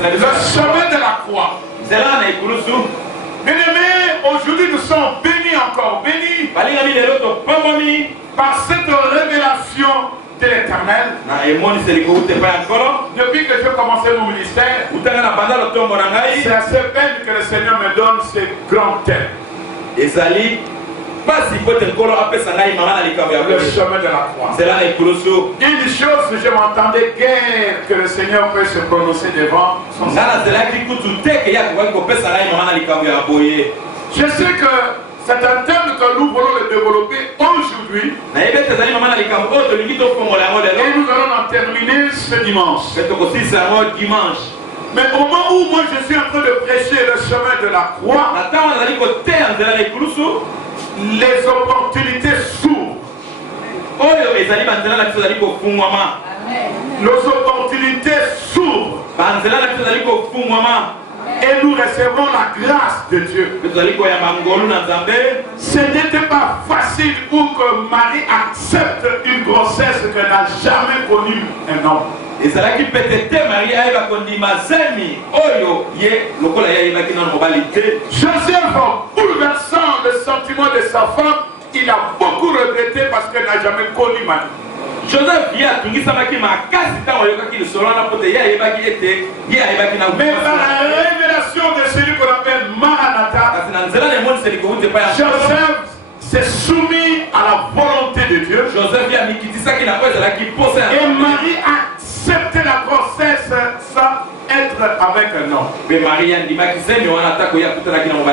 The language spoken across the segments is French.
Le chemin de la croix. Bien-aimés, aujourd'hui nous sommes bénis encore, bénis par cette révélation de l'Éternel. Depuis que j'ai commencé mon ministère, c'est à ce peine que le Seigneur me donne ces grands thèmes. Le chemin de la croix. Une chose que je m'entendais guère que le Seigneur peut se prononcer devant son Seigneur. Je sais que c'est un thème que nous voulons le développer aujourd'hui. Et nous allons en terminer ce dimanche. Mais au moment où moi je suis en train de prêcher le chemin de la croix, les opportunités s'ouvrent. Les opportunités s'ouvrent. Et nous recevons la grâce de Dieu. Ce n'était pas facile pour que Marie accepte une grossesse qu'elle n'a jamais connue un homme. Joseph, bouleversant le sentiment de sa femme, il a beaucoup regretté parce qu'elle n'a jamais connu Marie. Mais par la révélation de celui qu'on appelle Maranatha, Joseph s'est soumis à la volonté de Dieu. Et Marie a accepté la grossesse sans être avec un homme.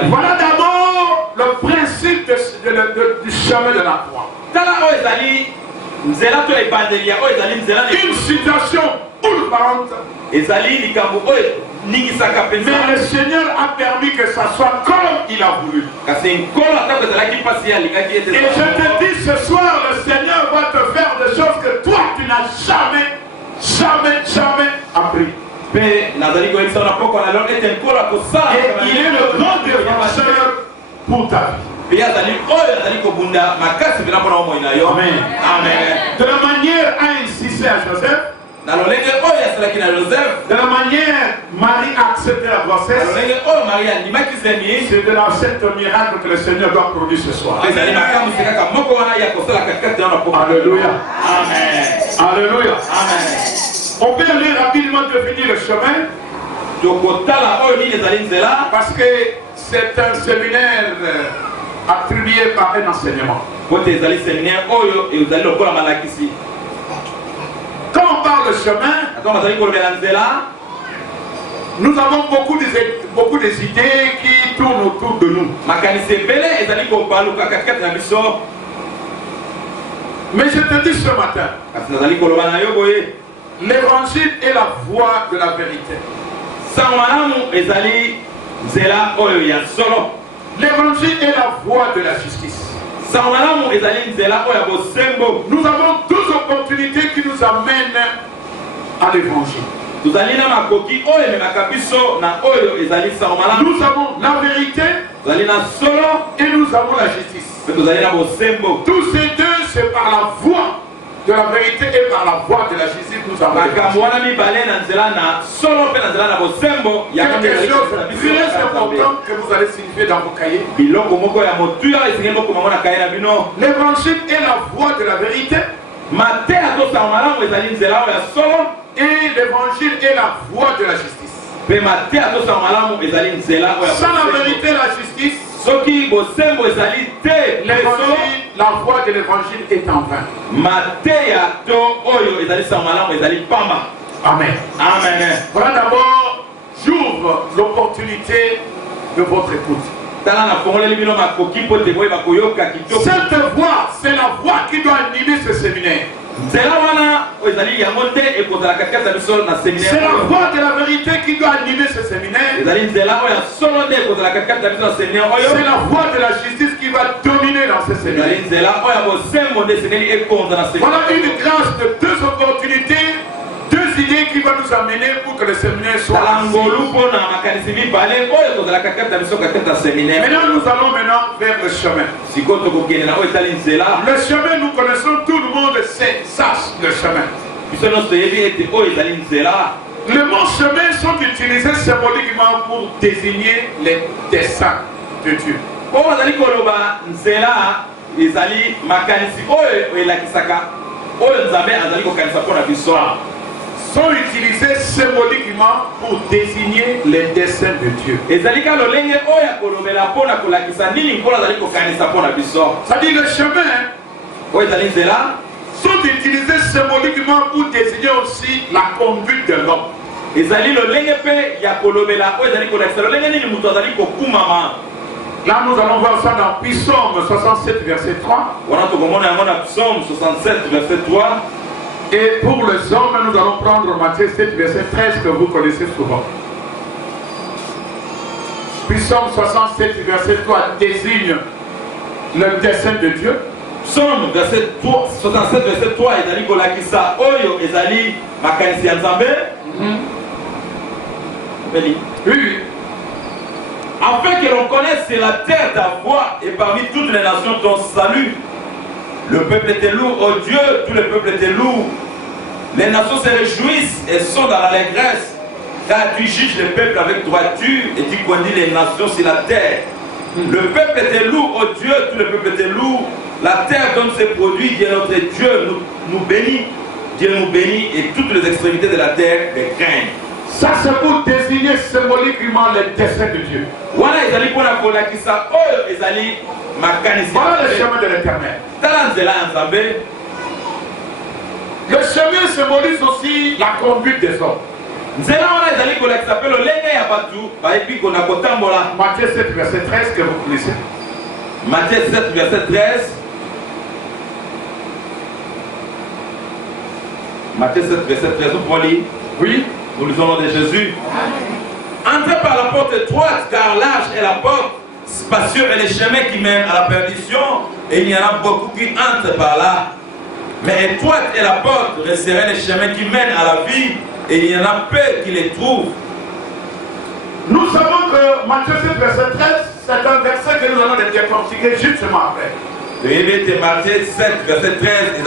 Voilà d'abord le principe du chemin de la croix. Une situation bouleversante. Mais le Seigneur a permis que ça soit comme il a voulu. Et je te dis ce soir, le Seigneur va te faire des choses que toi tu n'as jamais appris. Et il est le grand défenseur pour ta vie. Amen. De la manière à insister à Joseph, de la manière Marie a accepté la grossesse, c'est de cette miracle que le Seigneur doit produire ce soir. Alléluia. Amen. Alléluia. Amen. On peut aller rapidement définir le chemin, parce que c'est un séminaire attribué par un enseignement. Quand on parle de chemin, nous avons beaucoup des idées qui tournent autour de nous. Mais je te dis ce matin, l'évangile est la voie de la vérité. L'évangile est la voie de la justice. Nous avons 12 opportunités qui nous amènent à l'évangile. Nous avons la vérité et nous avons la justice. Tous ces deux, c'est par la voie de la vérité et par la voie de la justice nous avons quelque chose de très important que vous allez signifier dans vos cahiers. L'évangile est la voie de la vérité et l'évangile est la voie de la justice. Sans la vérité et la justice, la voie de l'évangile est en vain. Amen. Amen. Voilà d'abord, j'ouvre l'opportunité de votre écoute. Cette voie, c'est la voie qui doit animer ce séminaire. C'est la voix de la vérité qui doit animer ce séminaire. C'est la voix de la justice qui va dominer dans ce séminaire. Voilà une grâce de deux opportunités, deux idées qui vont nous amener pour que le séminaire soit assis. Maintenant nous allons vers le chemin. Le chemin, nous connaissons, tout le monde sait, sache le chemin. Les mots chemin sont utilisés symboliquement pour désigner les desseins de Dieu. Sont utilisés symboliquement pour désigner les desseins de Dieu. C'est-à-dire le chemin sont utilisés symboliquement pour désigner aussi la conduite de l'homme. Là, nous allons voir ça dans Psaume 67, verset 3. Et pour les hommes, nous allons prendre Matthieu 7, verset 13 que vous connaissez souvent. Psaume 67, verset 3 désigne le dessein de Dieu. Psaume 67, verset 3 Oui. Afin que l'on connaisse sur la terre ta voix et parmi toutes les nations ton salut. Le peuple était lourd, oh Dieu, tout le peuple était lourd. Les nations se réjouissent et sont dans l'allégresse, car tu juges le peuple avec droiture et tu conduis les nations sur la terre. Le peuple était lourd, oh Dieu, tout le peuple était lourd. La terre donne ses produits, Dieu notre Dieu nous bénit. Dieu nous bénit et toutes les extrémités de la terre les craignent. Ça c'est pour désigner symboliquement les desseins de Dieu. Voilà le chemin de l'éternel. Le chemin symbolise aussi la conduite des hommes. Matthieu 7, verset 13 que vous connaissez. Matthieu 7, verset 13. Matthieu 7, verset 13, vous pouvez lire? Oui. Nous lisons le nom de Jésus. Entrez par la porte étroite, car large est la porte, spacieux est le chemin qui mène à la perdition, et il y en a beaucoup qui entrent par là. Mais étroite est la porte, resserré le chemin qui mène à la vie, et il y en a peu qui les trouvent. Nous savons que Matthieu 7, verset 13, c'est un verset que nous allons décortiquer justement après. Matthieu 7, verset 13,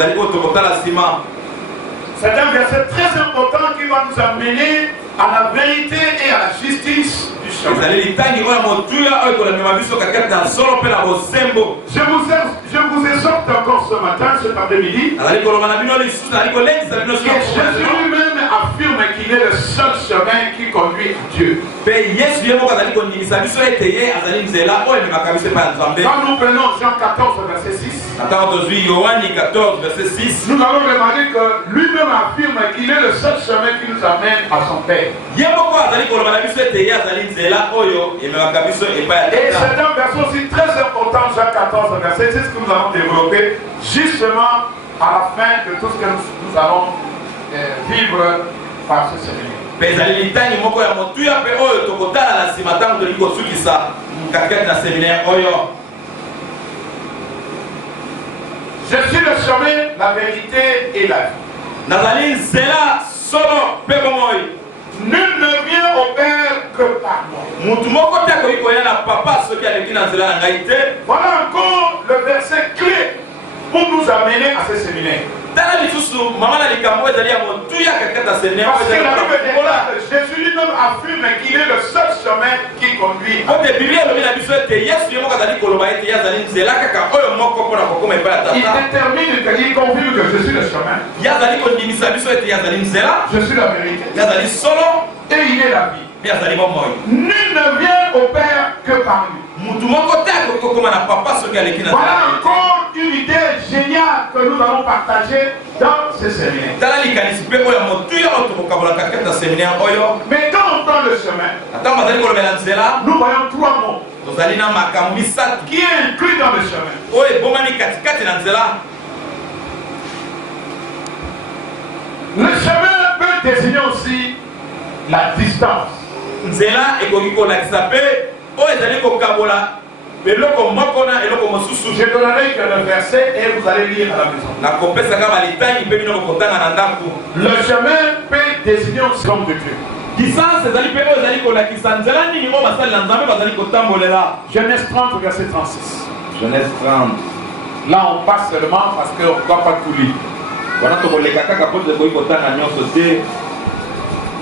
c'est un verset très important qui va nous amener à la vérité et à la justice du chemin. Je vous exhorte encore ce matin, cet après-midi, que Jésus lui-même affirme qu'il est le seul chemin qui conduit à Dieu. Quand nous prenons Jean 14, verset 6, nous allons remarquer que lui-même affirme qu'il est le seul chemin qui nous amène à son Père. Et c'est un verset aussi très important, Jean 14, verset 6, que nous allons développer justement à la fin de tout ce que nous allons vivre par ce séminaire. Je suis le chemin, la vérité et la vie. Nul ne vient au Père que par moi. Voilà encore le verset clé pour nous amener à ce séminaire. Parce que la Bible déclare que Jésus lui-même affirme qu'il est le seul chemin qui conduit à Dieu. Il détermine qu'il confirme que je suis le chemin. Je suis la vérité. Et il est la vie. Nul ne vient au Père que par lui. Voilà encore une idée géniale que nous allons partager dans ce séminaire. Mais quand on prend le chemin, nous voyons trois mots qui est inclus dans le chemin. Le chemin peut désigner aussi la distance. Nzela ekoki kolakisa mpe oyo ezali kokabola eloko moko na eloko mosusu. Je donnerai que le verset et vous allez lire à la maison. nakopesaka balitani mpe bino bokotanga na ndako. Le chemin peut désigner aussi l'homme de Dieu. Distance ezali mpe oyo ezali kolakisa nzela nini oyo basali na nzambe bazali kotambolela. Genèse 30, verset 36. Genèse 30. Là, on passe seulement parce qu'on ne doit pas tout lire. wana tokoleka kaka mpo tokoki kotanga nyonso te.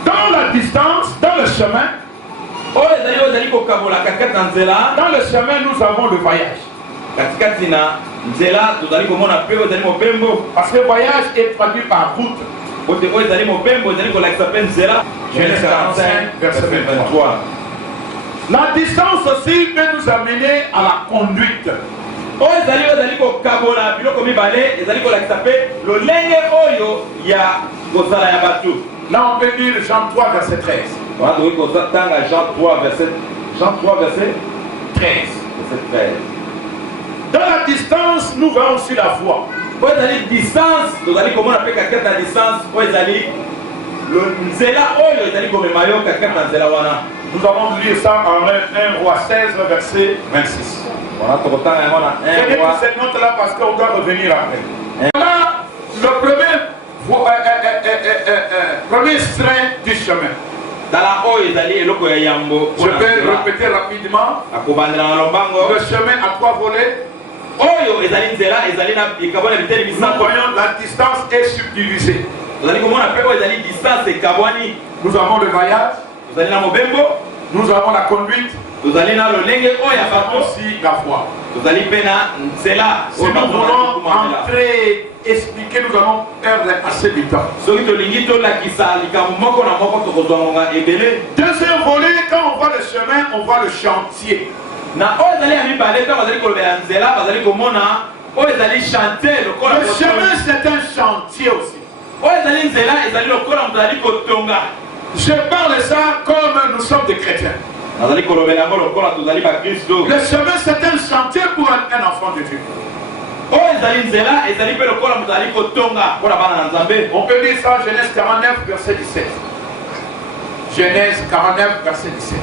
Dans la distance, dans le chemin, oyo ezali kokabola katikati na nzela. dans le chemin, nous avons le voyage. katikati na nzela tozali komona mpe oyo ezali mobembo. Parce que voyage est traduit par route. ote oyo ezali mobembo ezali kolakisa mpe nzela. Genèse 45 verset 23. La distance aussi peut nous amener à la conduite. oyo ezali kokabola biloko mibale ezali kolakisa mpe lolenge oyo ya kozala ya bato. Là, on peut lire Jean 3, verset 13. wana tokoki kotanga Jean 3 verset 13. Dans la distance, nous verrons aussi la voie. oyo ezali distance tozali komona mpe katikati na distance oyo ezali nzela oyo ezali komema yo katikati na nzela wana. Nous allons lire ça en 1 Roi 16, verset 26. wana tokotanga yango na Je n'ai plus cette note-là parce qu'on doit revenir après. Voilà le premier strain du chemin. tala oyo ezali eloko ya yambo. Je vais répéter rapidement. akobandela na lombango. Le chemin a 3 volets. oyo ezali nzela ezali na ekabwana biteni Nous misato. voyons la distance est subdivisée. tozali komona mpe oyo ezali distance ekabwani. Nous avons le voyage. tozali na mobembo. Nous avons la conduite. tozali na lolenge oyo ya Nous avons bato. aussi la foi. tozali mpe na nzela Si nous voulons entrer, expliquer, nous allons perdre assez de temps. soki tolingi tolakisa likambo moko na moko tokozwa ngonga ebele. Deuxième volet, quand on voit le chemin, on voit le chantier. na oyo ezali ya mibale ntango bazali kolobela nzela bazali komona oyo ezali chantier lokola. Le chemin, c'est un chantier aussi. oyo ezali nzela ezali lokola moto azali kotonga. Je parle ça comme nous sommes des chrétiens. nazali kolobela yango lokola tozali bakristo. Le chemin, c'est un chantier pour un enfant de Dieu. oyo ezali nzela ezali mpe lokola moto azali kotonga mpona bana na nzambe. On peut lire ça, Genèse 49, verset 17. Genèse 49, verset 17.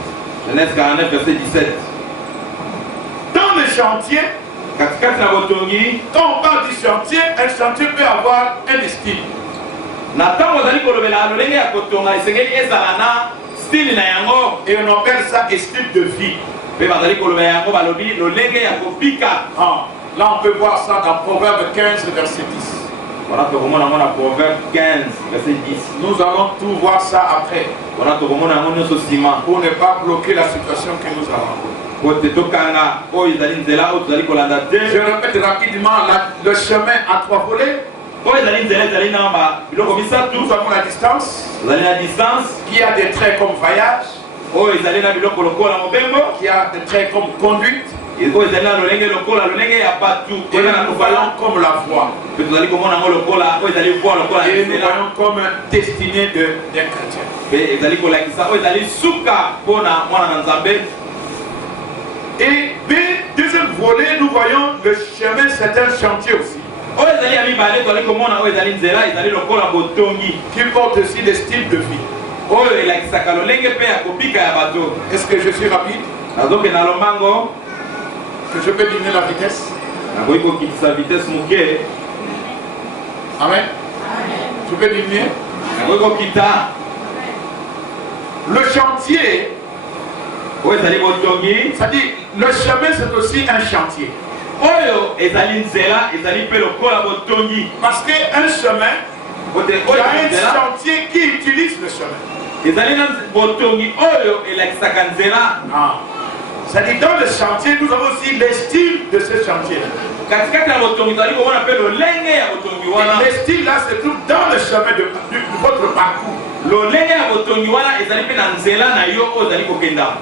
Genèse 49 verset 17. Dans le chantier, katikati na botongi quand on parle du chantier, un chantier peut avoir un style. na ntango ozali kolobela lolenge ya kotonga esengeli ezala na style na yango. Et on appelle ça style de vie. mpe bazali kolobela yango balobi lolenge ya kobika. Ah, là, on peut voir ça dans Proverbe 15, verset 10. wana tokomona yango na Proverbe 15 verset 10. Nous allons tout voir ça après, wana tokomona yango nyonso nsima pour ne pas bloquer la situation que nous avons. po te tokanga oyo ezali nzela oyo tozali kolanda Je te. répète rapidement, le chemin a 3 volets. oyo ezali nzela ezali na biloko misatu. Nous avons la distance, ezali na distance qui a des traits comme voyage, oyo ezali na biloko lokola mobembo. qui a des traits comme conduite, oyo ezali na lolenge lokola lolenge ya bato et oyo na nous kofala. voyons comme la voie. mpe tozali komona yango lokola oyo ezali voi lokola Et nous nzela. voyons comme destinée d'un chrétien. mpe ezali kolakisa oyo ezali suka mpona mwana na nzambe. Et deuxième volet, nous voyons le chemin, c'est un chantier aussi, oyo ezali ya mibale tozali komona oyo ezali nzela ezali lokola botongi qui porte aussi le style de vie. oyo elakisaka lolenge mpe ya kobika ya bato. Est-ce que je suis rapide? nazokende na lombango Que je peux diminuer la vitesse? nakoki kokitisa vitese moke. Amen. Je peux diminuer? nakoki kokita Le chantier, oyo ezali botongi. c'est-à-dire le chemin, c'est aussi un chantier. oyo ezali nzela ezali mpe lokola botongi. Parce qu'un chemin, ote il y oyo a un nzela chantier qui utilise le chemin. ezali na botongi oyo elakisaka nzela. Ah. C'est-à-dire dans le chantier, nous avons aussi les styles de ce chantier-là. katikati ya botongi tozali komona mpe lolenge ya botongi wana. Et les styles là se trouvent dans le chemin de votre parcours. lolenge ya botongi wana ezali mpe na nzela na yo oyo ezali kokenda.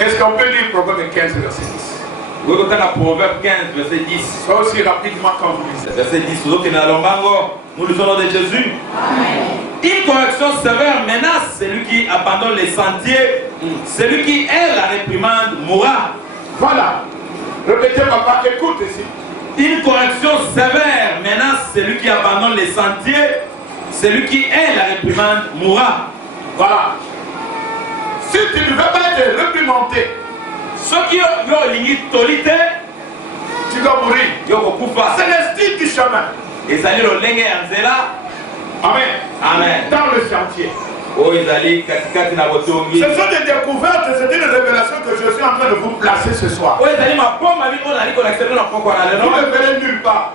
Est-ce qu'on peut lire Proverbe 15, verset 10? okoki kotanga Proverbe 15 verset 10. Ça aussi rapidement quand vous lisez. Verset 10, tozokende na lombango. Nous lisons au nom de Jésus. Une correction sévère menace celui qui abandonne les sentiers. Celui qui est la réprimande mourra. Voilà. Répétez, papa, écoute ici. Une correction sévère menace celui qui abandonne les sentiers. Celui qui est la réprimande mourra. Voilà. Si tu ne veux pas être réprimandé, Ce qui est tolité, tu dois mourir. C'est le style du chemin. Et ça dit le lenge anzela. Amen. Amen. Dans le chantier. Ce sont des découvertes, c'est une révélation que je suis en train de vous placer ce soir. Vous ne verrez nulle part.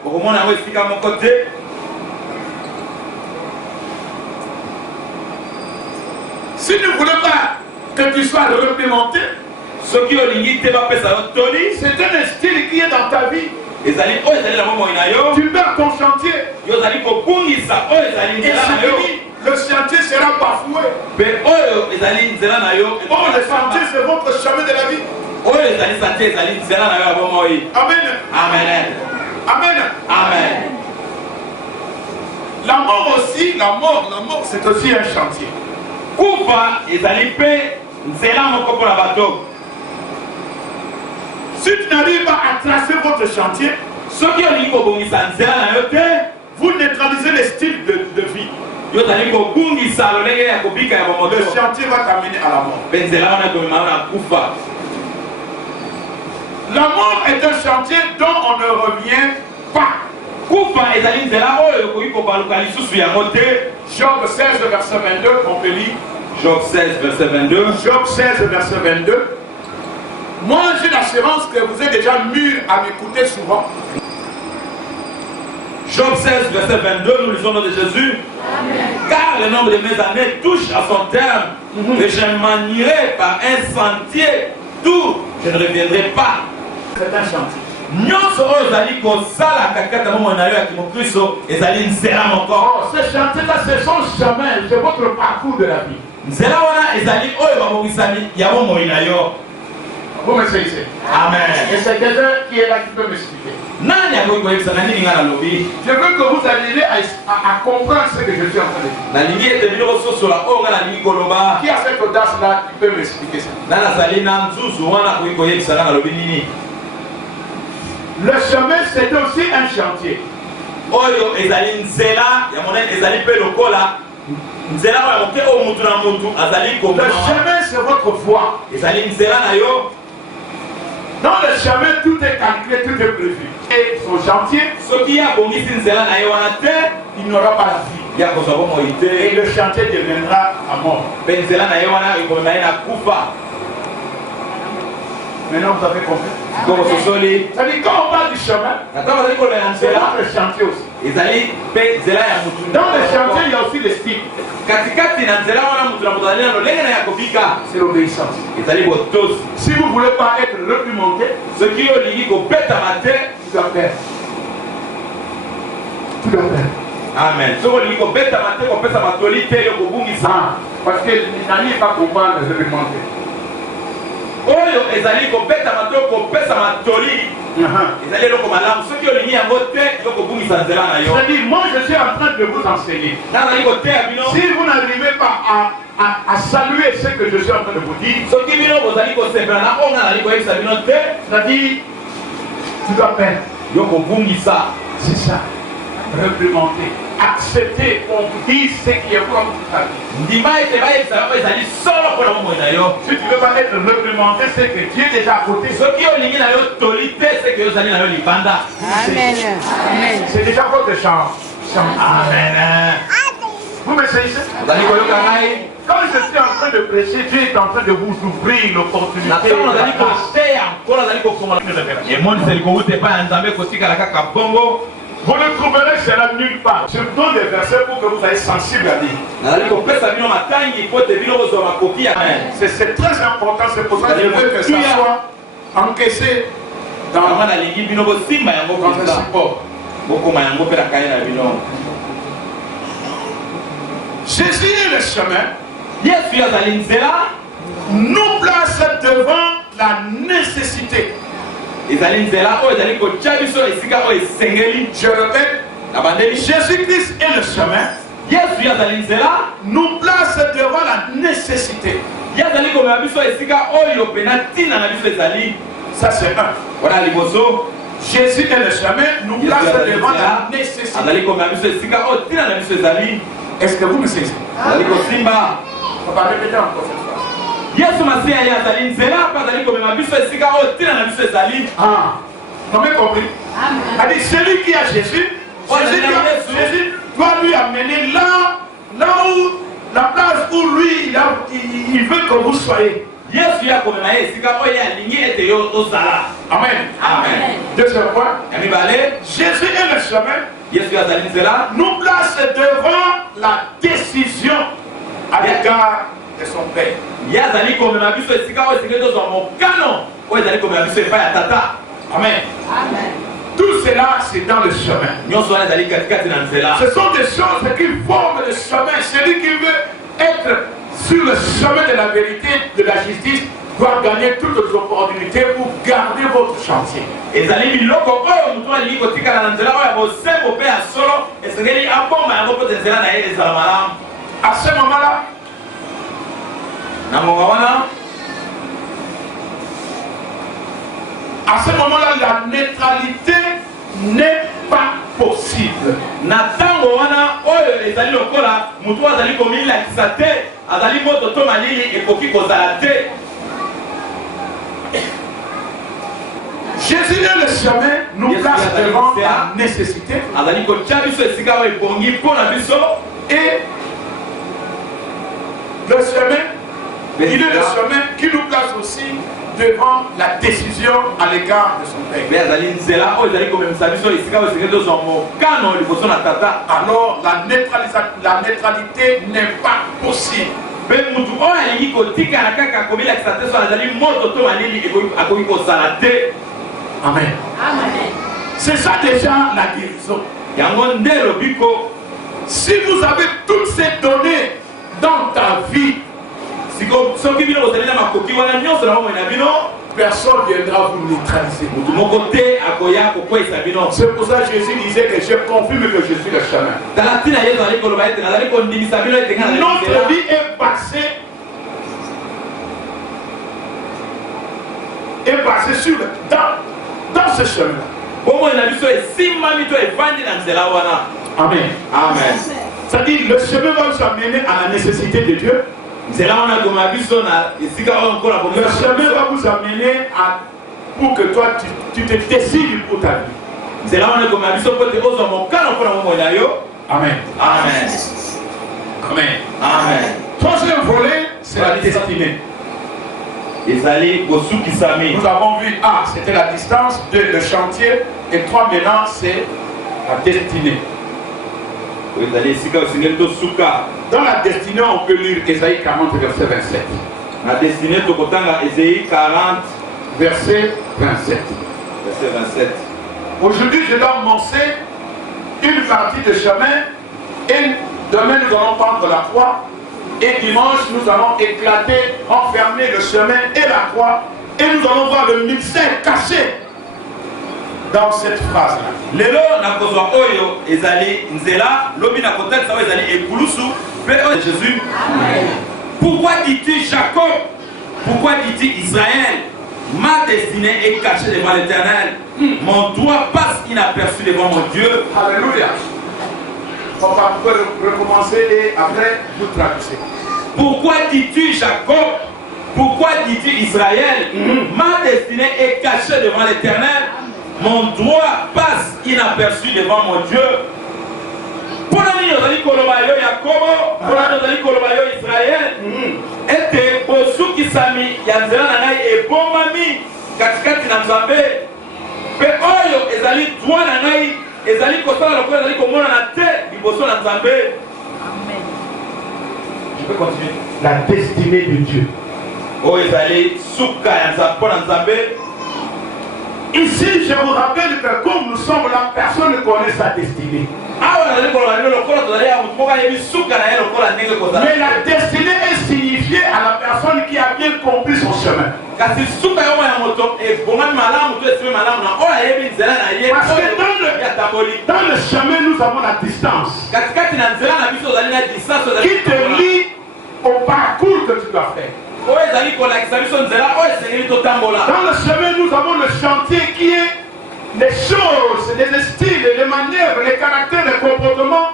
Si tu ne voulais pas que tu sois représenté, c'est un style qui est dans ta vie. Tu perds ton chantier. Et c'est fini. Le chantier sera bafoué. Le chantier, c'est votre chemin de la vie. Amen. Amen. Amen. Amen. La mort aussi, la mort, c'est aussi un chantier. Si tu n'arrives pas à tracer votre chantier, vous neutralisez les styles de vie. Le chantier va t'amener à la mort. La mort est un chantier dont on ne revient pas. Job 16, verset 22, on peut lire. Job 16, verset 22. Job 16, verset 22. Moi, j'ai l'assurance que vous êtes déjà mûrs à m'écouter souvent. Job 16, verset 22, nous lisons le nom de Jésus. Amen. Car le nombre de mes années touche à son terme, et je manierai par un sentier d'où je ne reviendrai pas. C'est un chantier. Ce chantier-là, c'est son chemin, c'est votre parcours de la vie. Vous me saisissez? Amen. Et c'est quelqu'un qui est là qui peut m'expliquer. Je veux que vous arriviez à comprendre ce que je suis en train de dire. Qui a cette audace-là qui peut m'expliquer ça? Le chemin, c'est aussi un chantier. Le chemin, c'est votre foi. Dans le chemin, tout est calculé, tout est prévu. Et son chantier, il n'aura pas la vie. Et le chantier deviendra à mort. Maintenant, vous avez compris. C'est-à-dire, quand on parle du chemin, c'est là le chantier aussi. Dans le chantier, il y a aussi le style. C'est l'obéissance. Si vous ne voulez pas être reprimandé, tu dois faire. Tu dois faire. Amen. Parce que n'allez pas comprendre les reprimandés. C'est-à-dire, moi je suis en train de vous enseigner. Si vous n'arrivez pas à saluer ce que je suis en train de vous dire, c'est-à-dire, tu dois faire. C'est ça. Réprimander. Accepter, on dit ce qui est propre pour ta vie. Si tu ne veux pas être reprimandé, c'est que Dieu est déjà à côté. Amen. Amen. C'est déjà votre chance. Amen. Vous me saisissez? Quand je suis en train de prêcher, Dieu est en train de vous ouvrir l'opportunité. Vous ne trouverez cela nulle part. Je vous donne des versets pour que vous soyez sensibles à dire. C'est très important, c'est pour ça que je veux que ça soit encaissé dans le support. Jésus est le chemin, nous place devant la nécessité. Je répète, Jésus-Christ est le chemin, nous place devant la nécessité. Ça c'est un. Jésus est le chemin, nous place devant la nécessité. Est-ce que vous me saisissez? Simba. On va répéter encore cette fois. Yesu Masiya yazali nzela pa zali komema biso esika oyo tina na biso ezali. Ah, vous avez compris? C'est-à-dire celui qui a Jésus, Jésus doit lui amener là où la place où lui il veut que vous soyez. Yesu ya komema esika oyo alingi ete yo ozala. Amen. Amen. Deuxième point. Amibale. Jésus est le chemin. Yesu yazali nzela. Nous place devant la décision à l'égard de son Père. Yazali komema biso esika oyo esika tozwa mokano oyo ezali komema biso epai ya tata. Amen. Amen. Tout cela, c'est dans le chemin. Ce sont des choses qui forment le chemin. Celui qui veut être sur le chemin de la vérité, de la justice, doit gagner toutes les opportunités pour garder votre chantier. À ce moment-là, la neutralité n'est pas possible. Jésus est le chemin, nous place devant la nécessité. Et le chemin, il est le chemin qui nous place aussi devant la décision à l'égard de son Père. Alors la neutralité n'est pas possible. Amen. C'est ça déjà la guérison. Si vous avez toutes ces données dans ta vie, personne ne viendra vous neutraliser. C'est pour ça que Jésus disait que je confirme que je suis le chemin. Notre vie est basée sur dans ce chemin-là. Amen. Amen. C'est-à-dire le chemin va nous amener à la nécessité de Dieu. Le chemin va vous amener pour que toi tu te décides pour ta vie. Amen. Amen. Amen. Amen. Troisième volet, c'est la destinée. Nous avons vu, c'était la distance, 2, le chantier, et 3, maintenant, c'est la destinée. Dans la destinée, on peut lire Ésaïe 40, verset 27. La destinée, Ésaïe 40, verset 27. Verset 27. Aujourd'hui, je dois annoncer une partie de chemin et demain, nous allons prendre la croix. Et dimanche, nous allons éclater, enfermer le chemin et la croix. Et nous allons voir le mystère caché dans cette phrase-là. Lelo nakozwa oyo ezali nzela lobi nakotali sawa ezali ekulusu pe oyo Jésus. Amen. Pourquoi dis-tu Jacob? Pourquoi dis-tu Israël? Ma destinée est cachée devant l'Éternel. Mon doigt passe inaperçu devant mon Dieu. Alléluia. On va recommencer et après vous traduisez. Pourquoi dis-tu Jacob? Pourquoi dis-tu Israël? Ma destinée est cachée devant l'Éternel. Mon doigt passe inaperçu devant mon Dieu. Pour nani ozali koloba yo Yakobo, pour nani ozali koloba yo Israël, ete bosukisami ya nzela na ngai ebomami katikati na Nzambe. Pe oyo ezali doigt na ngai ezali kosala lokola ezali komona na te liboso na Nzambe. Amen. Je peux continuer. La destinée de Dieu. Oyo ezali suka ya Nzambe. Ici, je vous rappelle que comme nous sommes là, personne ne connaît sa destinée. Mais la destinée est signifiée à la personne qui a bien compris son chemin. Parce que dans le chemin, nous avons la distance qui te lie au parcours que tu dois faire. Dans le chemin, nous avons le chantier qui est les choses, les styles, les manières, les caractères, les comportements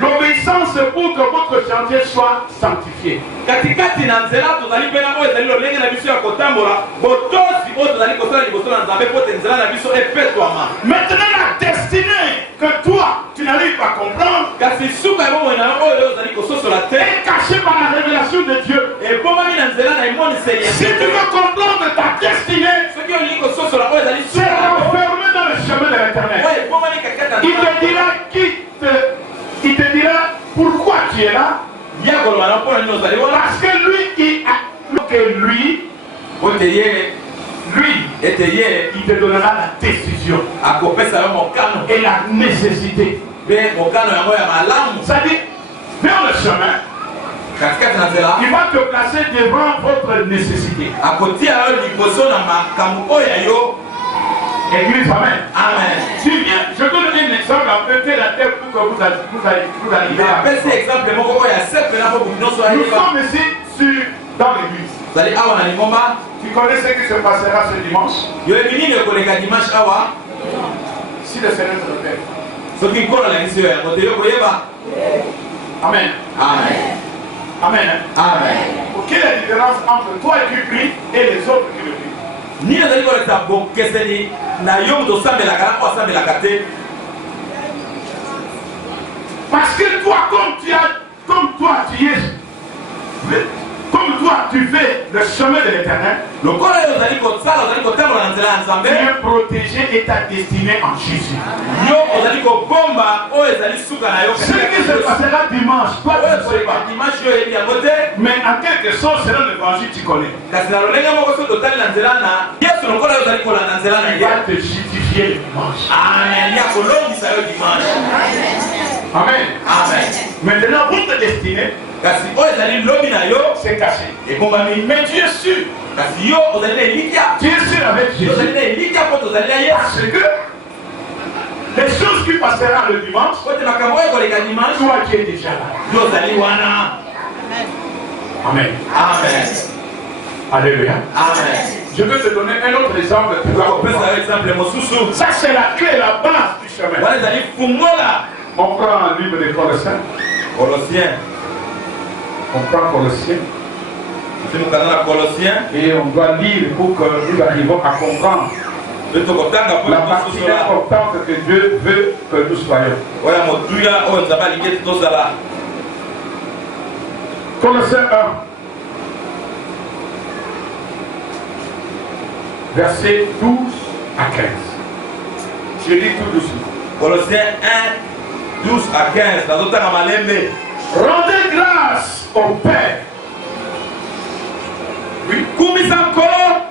l'obéissance pour que votre chantier soit sanctifié. Katikati na nzela tozali mpe na oyo ezali lolenge na biso ya kotambola botosi oyo tozali kosala liboso na nzambe mpo te nzela na biso epetwama. Maintenant la destinée que toi tu n'arrives pas à comprendre kasi suka ebomoi na yo oyo ozali kososola te est cachée par la révélation de Dieu. ebomami na nzela na emoniseli ya Si tu veux comprendre ta destinée, soki olingi kososola oyo ezali c'est enfermé dans le chemin de l'éternel. oyo ebomami katikati Il te dira il te dira pourquoi tu es là. ya koloba na mpona nini ozali wana Parce que lui, ote ye ete ye il te donnera la décision akopesa yo mokano et la nécessité. mpe mokano yango ya malamu C'est-à-dire, vers le chemin, katikati na nzela il va te placer devant votre nécessité. akotia yo liboso na makambo oyo ya yo. Église, amen. Amen. Tu viens, je donne un exemple à péter la tête pour que vous arriviez à. apesi exemple moko oyo asepela mpo bobi nyonso Nous ayeba sommes ici dans l'église. ozali awa na lingomba Tu connais ce qui se passera ce dimanche? yoyebi nini ekoleka dimanche awa Si le Seigneur te le fait. soki nkolo alakisi yo yango te yo koyeba. Amen. Amen. Amen. Amen. Quelle est la différence entre toi qui pries et les autres qui le prient? nini ezali kolekisa bokeseni na yo moto osambelaka na mpo asambelaka te. Parce que toi, comme toi tu fais le chemin de l'éternel, lokola oyo ozali kosala ozali kotambola na nzela ya nzambe tu es protégé et ta destinée en Jésus. yo ozali kobomba oyo ezali suka na yo Ce qui se passera dimanche, toi tu ne sais pas. dimanche yo oyebi yango te Mais en quelque sorte, selon l'évangile, tu connais. kasi na lolenge moko soki totali na nzela na yesu lokola oyo ozali kolanda nzela na Il ye va te justifier le dimanche. amen ya kolongisa yo dimanche. Amen. Amen. Maintenant, votre destinée, kasi oyo ezali lobi na yo c'est caché. ebombami Mais tu es sûr. kasi yo ozali na elikya Tu es sûr avec ozali Jésus. na elikya mpo tozali na yesu Parce que les choses qui passeront le dimanche, po te makambo oyo ekoleka dimanche toi qui es déjà là. yo ozali wana. Amen. Amen. Alléluia. Amen. Je vais te donner un autre exemple. Tu vas kopesa comprendre. yo exemple mosusu Ça, c'est la clé, la base du chemin. wana ezali fungola. On prend un livre des Colossiens. Colossiens On prend Colossiens. timukana na Colossiens Et on doit lire pour que nous arrivions à comprendre pe tokotanga mpo la partie tososola importante que Dieu veut que nous soyons. oyo ya motuya oyo nzambe alingi ete tozala. Colossiens 1. Versets 12 à 15. Je lis tout doucement. Colossiens 1 12 à 15 nazotanga malembe. Rendez grâce au Père. Oui. kumisa nkolo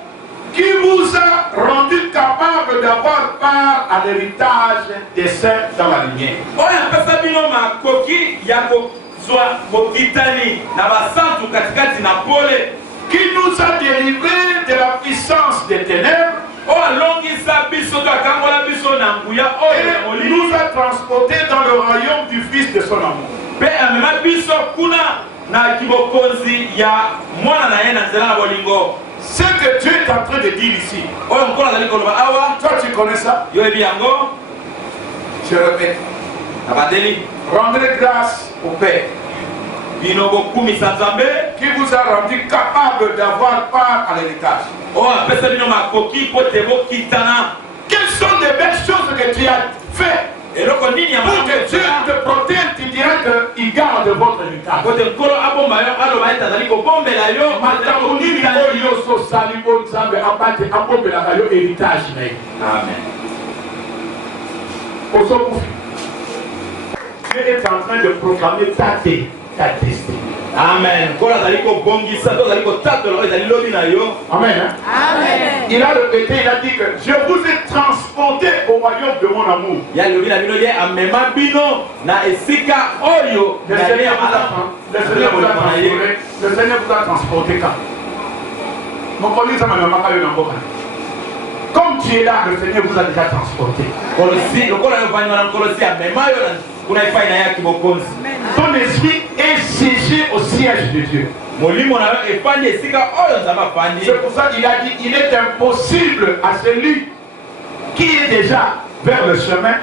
Qui vous a rendu capable d'avoir part à l'héritage des saints dans la lumière. oyo apesa bino makoki ya kozwa bokitani na basantu katikati na pole Qui nous a délivrés de la puissance des ténèbres oyo alongisa biso to akambola biso na nguya oyo ya et molili nous a transportés dans le royaume du Fils de son amour. mpe amema biso kuna na kibokonzi ya mwana na ye na nzela na bolingo. Ce que Dieu est en train de dire ici, oyo nkolo azali koloba awa toi tu connais ça? yo yebi yango Je répète. na bandeli Rendez grâce au Père bino bokumisa nzambe qui vous a rendu capable d'avoir part à l'héritage. oyo apesa bino makoki mpo te bokitana. Quelles sont les belles choses que tu as fait eloko nini ya pour que Dieu te protège? Tu diras qu'il garde votre héritage. po te nkolo abomba yo aloba ete azali kobombela yo Makambo nini oyo osali mpo Nzambe abate abombelaka yo héritage na ye. amen. Ozokufi. Dieu est en train de proclamer ta destinée. amen. nkolo azali kobongisa to azali kotatola oyo ezali lobi na yo. Amen. Hein? Amen. Il a répété, il a dit que je vous ai transporté au royaume de mon amour. ya lobi na bino ye amema bino na esika oyo Le na ye Seigneur ya vous a malamu. transporté. Le Seigneur vous a transporté quand? Comme tu es là, le Seigneur vous a déjà transporté. kolosi lokola yo vanywa na nkolosi amema yo na kuna efai na ye ya kibokonzi. Ton esprit est siégé au siège de Dieu. molimo na yo efandi esika oyo nzambe afandi. C'est pour ça qu'il a dit, il est impossible à celui qui est déjà vers le chemin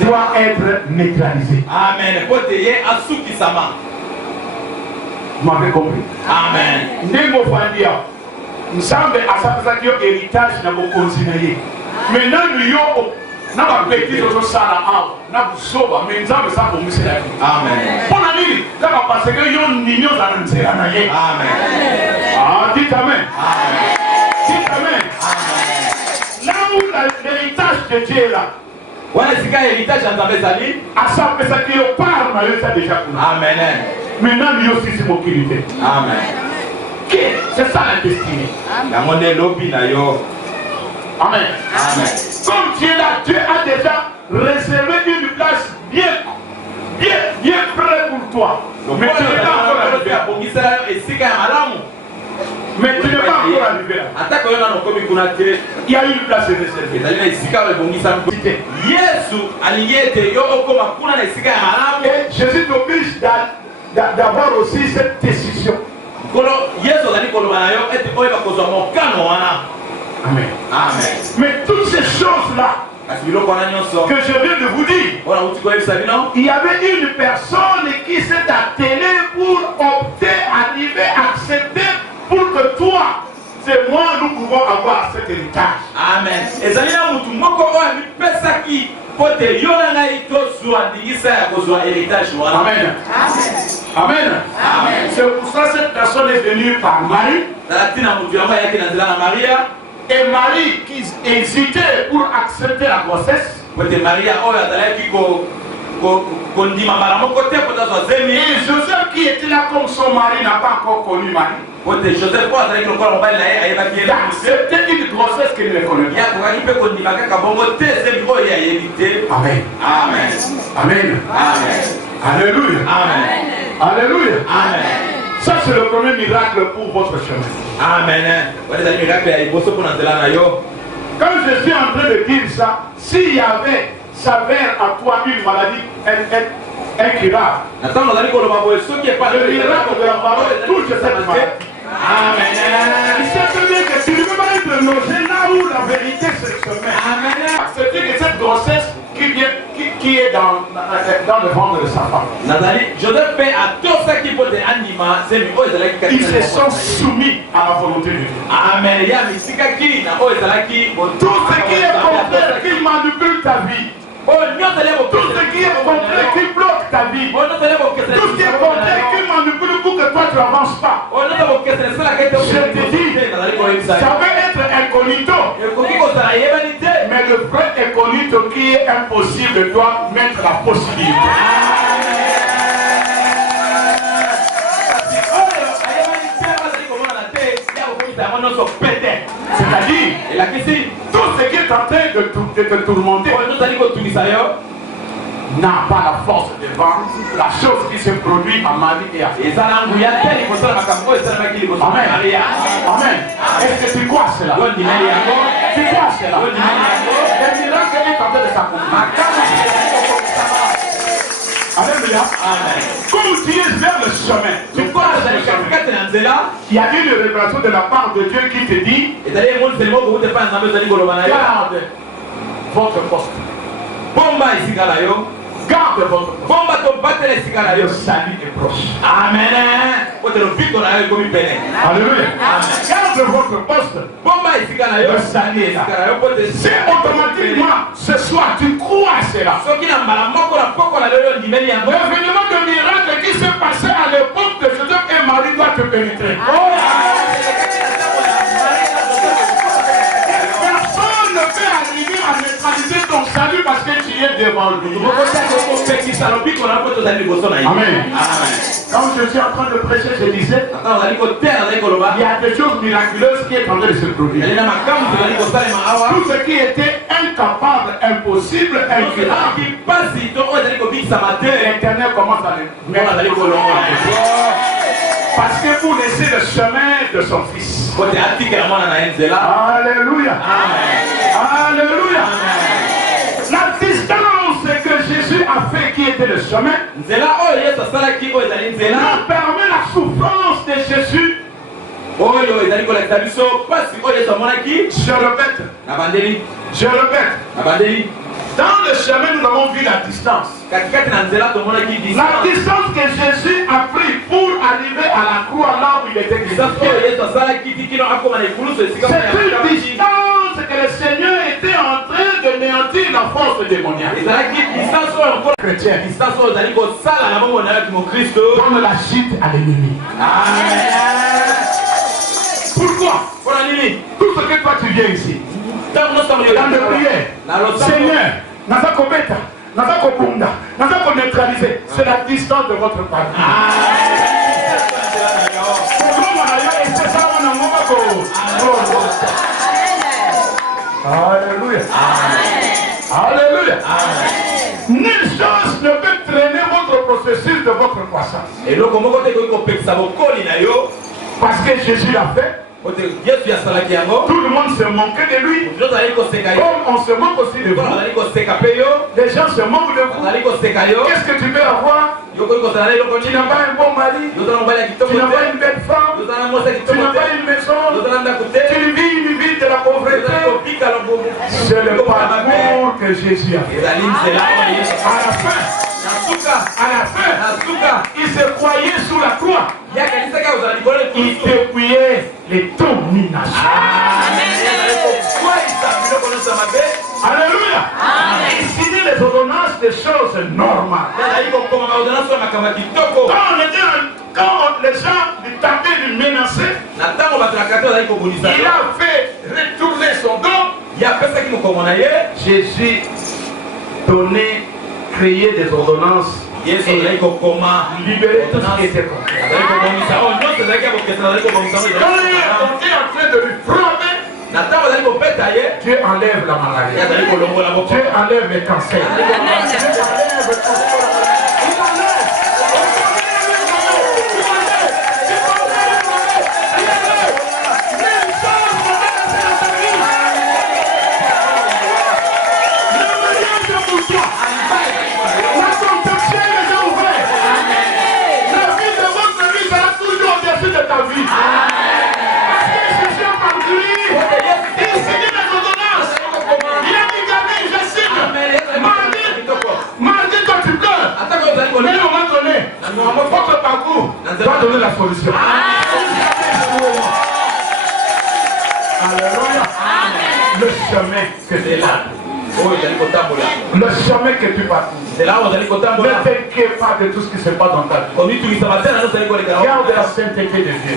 doit être neutralisé. Amen. Vous m'avez compris? Amen. Nemo Fandia. Nous sommes à sa héritage dans vos conseillers. Maintenant, nous avons un petit peu de ça là. Nous sommes mais nous avons ça pour nous. Amen. Pour la nuit, là, parce que nous avons une union dans le ciel. Amen. Ah, dites Amen. Dites Amen. Là où l'héritage de Dieu est là. Voilà ce qu'il y a héritage dans ta maison. À ça, parce que nous parlons, nous avons déjà pour nous. Amen. Maintenant, nous avons aussi mon qualité. Amen. C'est ça la destinée. Amen. Amen. Amen. Comme Dieu là, Dieu a déjà réservé une place bien près pour toi. Mais tu n'es pas encore arrivé là. Mais tu n'es pas encore arrivé là. Il y a une place réservée. Et Jésus t'oblige d'avoir aussi cette décision. Amen. Amen. Mais toutes ces choses-là que je viens de vous dire, il y avait une personne qui s'est attelée pour opter, arriver, accepter pour que toi, c'est moi, nous pouvons avoir cet héritage. Amen. Amen. Amen. Amen. C'est pour ça que cette personne est venue par Marie. Et Marie qui hésitait pour accepter la grossesse. Et Joseph qui était là comme son mari n'a pas encore connu Marie. Il a accepté une grossesse qu'il ne connaît pas. Amen. Amen. Amen. Amen. Alléluia. Amen. Alléluia. Amen. Ça c'est le premier miracle pour votre chemin. Amen. Quand je suis en train de dire ça, s'il y avait, s'avère à toi une maladie incurable, le miracle de la parole touche cette maladie. Amen. Il sait très bien que tu ne peux pas être logé là où la vérité se sommet. Amen. Accepter que cette grossesse qui est dans le ventre de sa femme. Ils se sont soumis à la volonté de Dieu. Amen. Tout ce qui est contraire, qui manipule ta vie. Tout ce qui est contraire, qui bloque ta vie. Tout ce qui est contraire, qui manipule pour que toi tu n'avances pas. Je te dis, ça peut être incognito. Mais le vrai incognito qui est impossible doit mettre la possibilité. C'est-à-dire, tout ce qui est en train de te tourmenter n'a pas la force devant la chose qui se produit en Marie et à Amen. Amen. Est-ce que tu crois cela? Tu crois cela? Le miracle est en train de s'accomplir. Alléluia. Comme tu es vers le chemin, tu crois le chemin. Il y a une révélation de la part de Dieu qui te dit garde votre poste. Garde votre poste. Le salut est proche. Amen. Alléluia. Garde votre poste. Le salut est là. C'est automatiquement ce soir, tu crois à cela. L'événement de miracle qui s'est passé à l'époque de Joseph et Marie doit te pénétrer. Personne ne peut arriver à neutraliser ton salut parce que tu es devant lui. Amen. Quand je suis en train de prêcher, je disais, il y a des choses miraculeuses qui sont en train de se produire. Tout ce qui était incapable, impossible, incurable, l'Éternel commence à le mettre. Parce que vous laissez le chemin de son fils. Alléluia. Alléluia. La distance que Jésus a fait qui était le chemin nous permet la souffrance de Jésus. Je répète, Je répète. Dans le chemin, nous avons vu la distance. La distance que Jésus a pris pour arriver à la croix là où il était crucifié. C'est une distance que le Seigneur était en train de néantir la force démoniaque. Chrétien. Donne la chute à l'ennemi. Pourquoi? Tout ce que toi tu viens ici. Dans le prière, Seigneur, Nazako Beta, Nazako Bunda, Nazako neutraliser, c'est la distance de votre part. Alléluia. Alléluia. Nulle chose ne peut traîner votre processus de votre croissance. Parce que Jésus l'a fait. Tout le monde se moquait de lui. Comme on se moque aussi de vous. Les gens se moquent de vous. Qu'est-ce que tu veux avoir? Tu n'as pas un bon mari. Tu n'as pas une belle femme. Tu n'as pas une maison. Tu vis une vie de la pauvreté. C'est le parcours que Jésus a fait. À la fin, il se croyait sous la croix. Il dépouillait les dominations. Alléluia. Il signait les ordonnances des choses normales. Quand les gens lui tentaient de le menacer, il a fait retourner son dos. Jésus donnait, créer des ordonnances et libérer tout ce qui était contre. Quand il est en train de lui frapper, Dieu enlève la maladie. Dieu enlève les cancers. Votre parcours va donner la solution. Alléluia. Le chemin que tu parcours. Le chemin que tu parcours. Ne t'inquiète pas de tout ce qui se passe dans ta vie. Garde la sainteté de Dieu.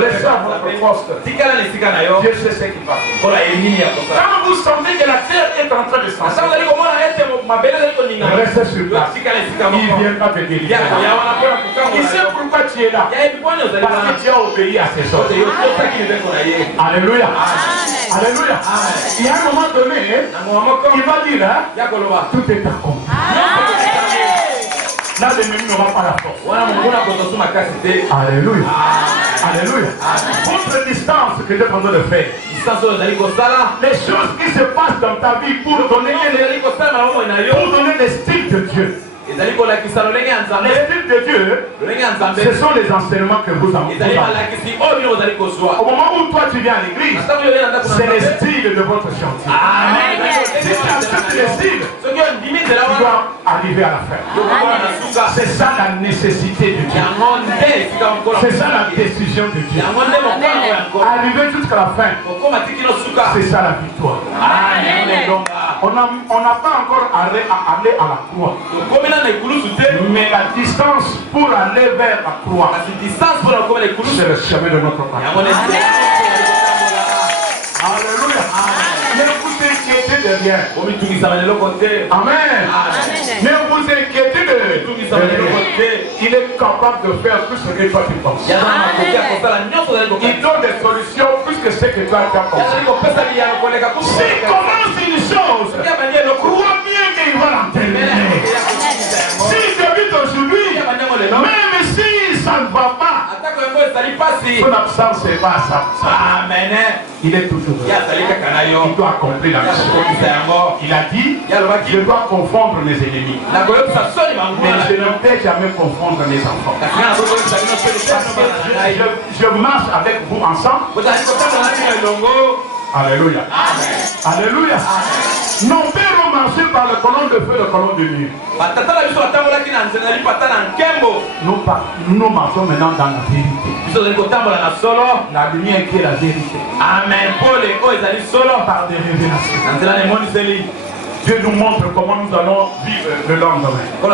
Laissez à votre poste. Dieu sait ce qui passe. Quand vous sentez que la terre est en train de s'enlever, restez sur place. Il viendra te délivrer. Il sait pourquoi tu es là. Parce que tu as obéi à ses ordres. Alléluia. Alléluia. Il y a un moment donné, il va dire, tout est accompli. Là, l'ennemi n'aura pas la force. Alléluia. Alléluia. Votre distance que tu es en train de faire, les choses qui se passent dans ta vie pour donner l'estime de Dieu. Les styles de Dieu, ce sont les enseignements que vous avez. Au moment où toi tu viens à l'église, c'est les styles de votre chantier. Si tu acceptes les styles, tu dois arriver à la fin. C'est ça la nécessité de Dieu. C'est ça la décision de Dieu. Arriver jusqu'à la fin, c'est ça la victoire. On n'a pas encore allé à la croix. Mais la distance pour aller vers la croix, c'est le chemin de notre part. Alléluia. Ne vous inquiétez de rien. Amen. Ne vous inquiétez de rien. Il est capable de faire plus que toi tu penses. Il donne des solutions plus que ce que toi tu as pensé. S'il commence une chose, crois bien qu'il va l'entendre. S'il débute aujourd'hui, même si ça ne va pas, son absence n'est pas ça. Il est toujours là. Il doit accomplir la mission. Il a dit, je dois confondre mes ennemis. Mais je ne peux jamais confondre mes enfants. Je marche avec vous ensemble. Alléluia. Alléluia. Nos pères ont marché par le colonne de feu, le colonne de nuit. Nous marchons maintenant dans la vérité. La lumière qui est la vérité. Amen. Par des révélations. Dieu nous montre comment nous allons vivre le lendemain. Par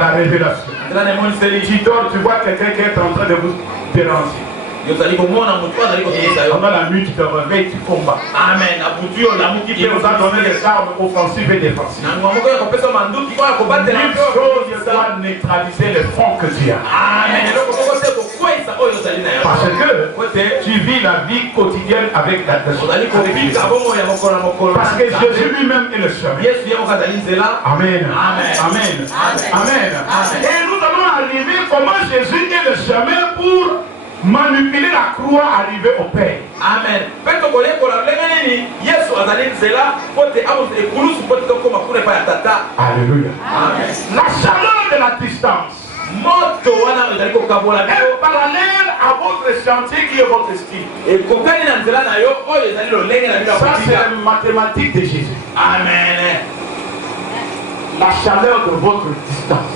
la révélation. Tu dors, tu vois quelqu'un qui est en train de vous déranger. Pendant la nuit, tu te réveilles, tu combats. Amen. Il nous a donné des armes offensives et défensives. Une chose doit neutraliser le front que tu as. Amen. Parce que tu vis la vie quotidienne avec la personne. Parce que Jésus lui-même est le chemin. Amen. Amen. Amen. Amen. Et nous allons arriver comment Jésus est le chemin pour manipuler la croix, arriver au Père. Amen. Alléluia. Amen. La chaleur de la distance est parallèle à votre chantier qui est votre style. Ça, c'est la mathématique de Jésus. Amen. La chaleur de votre distance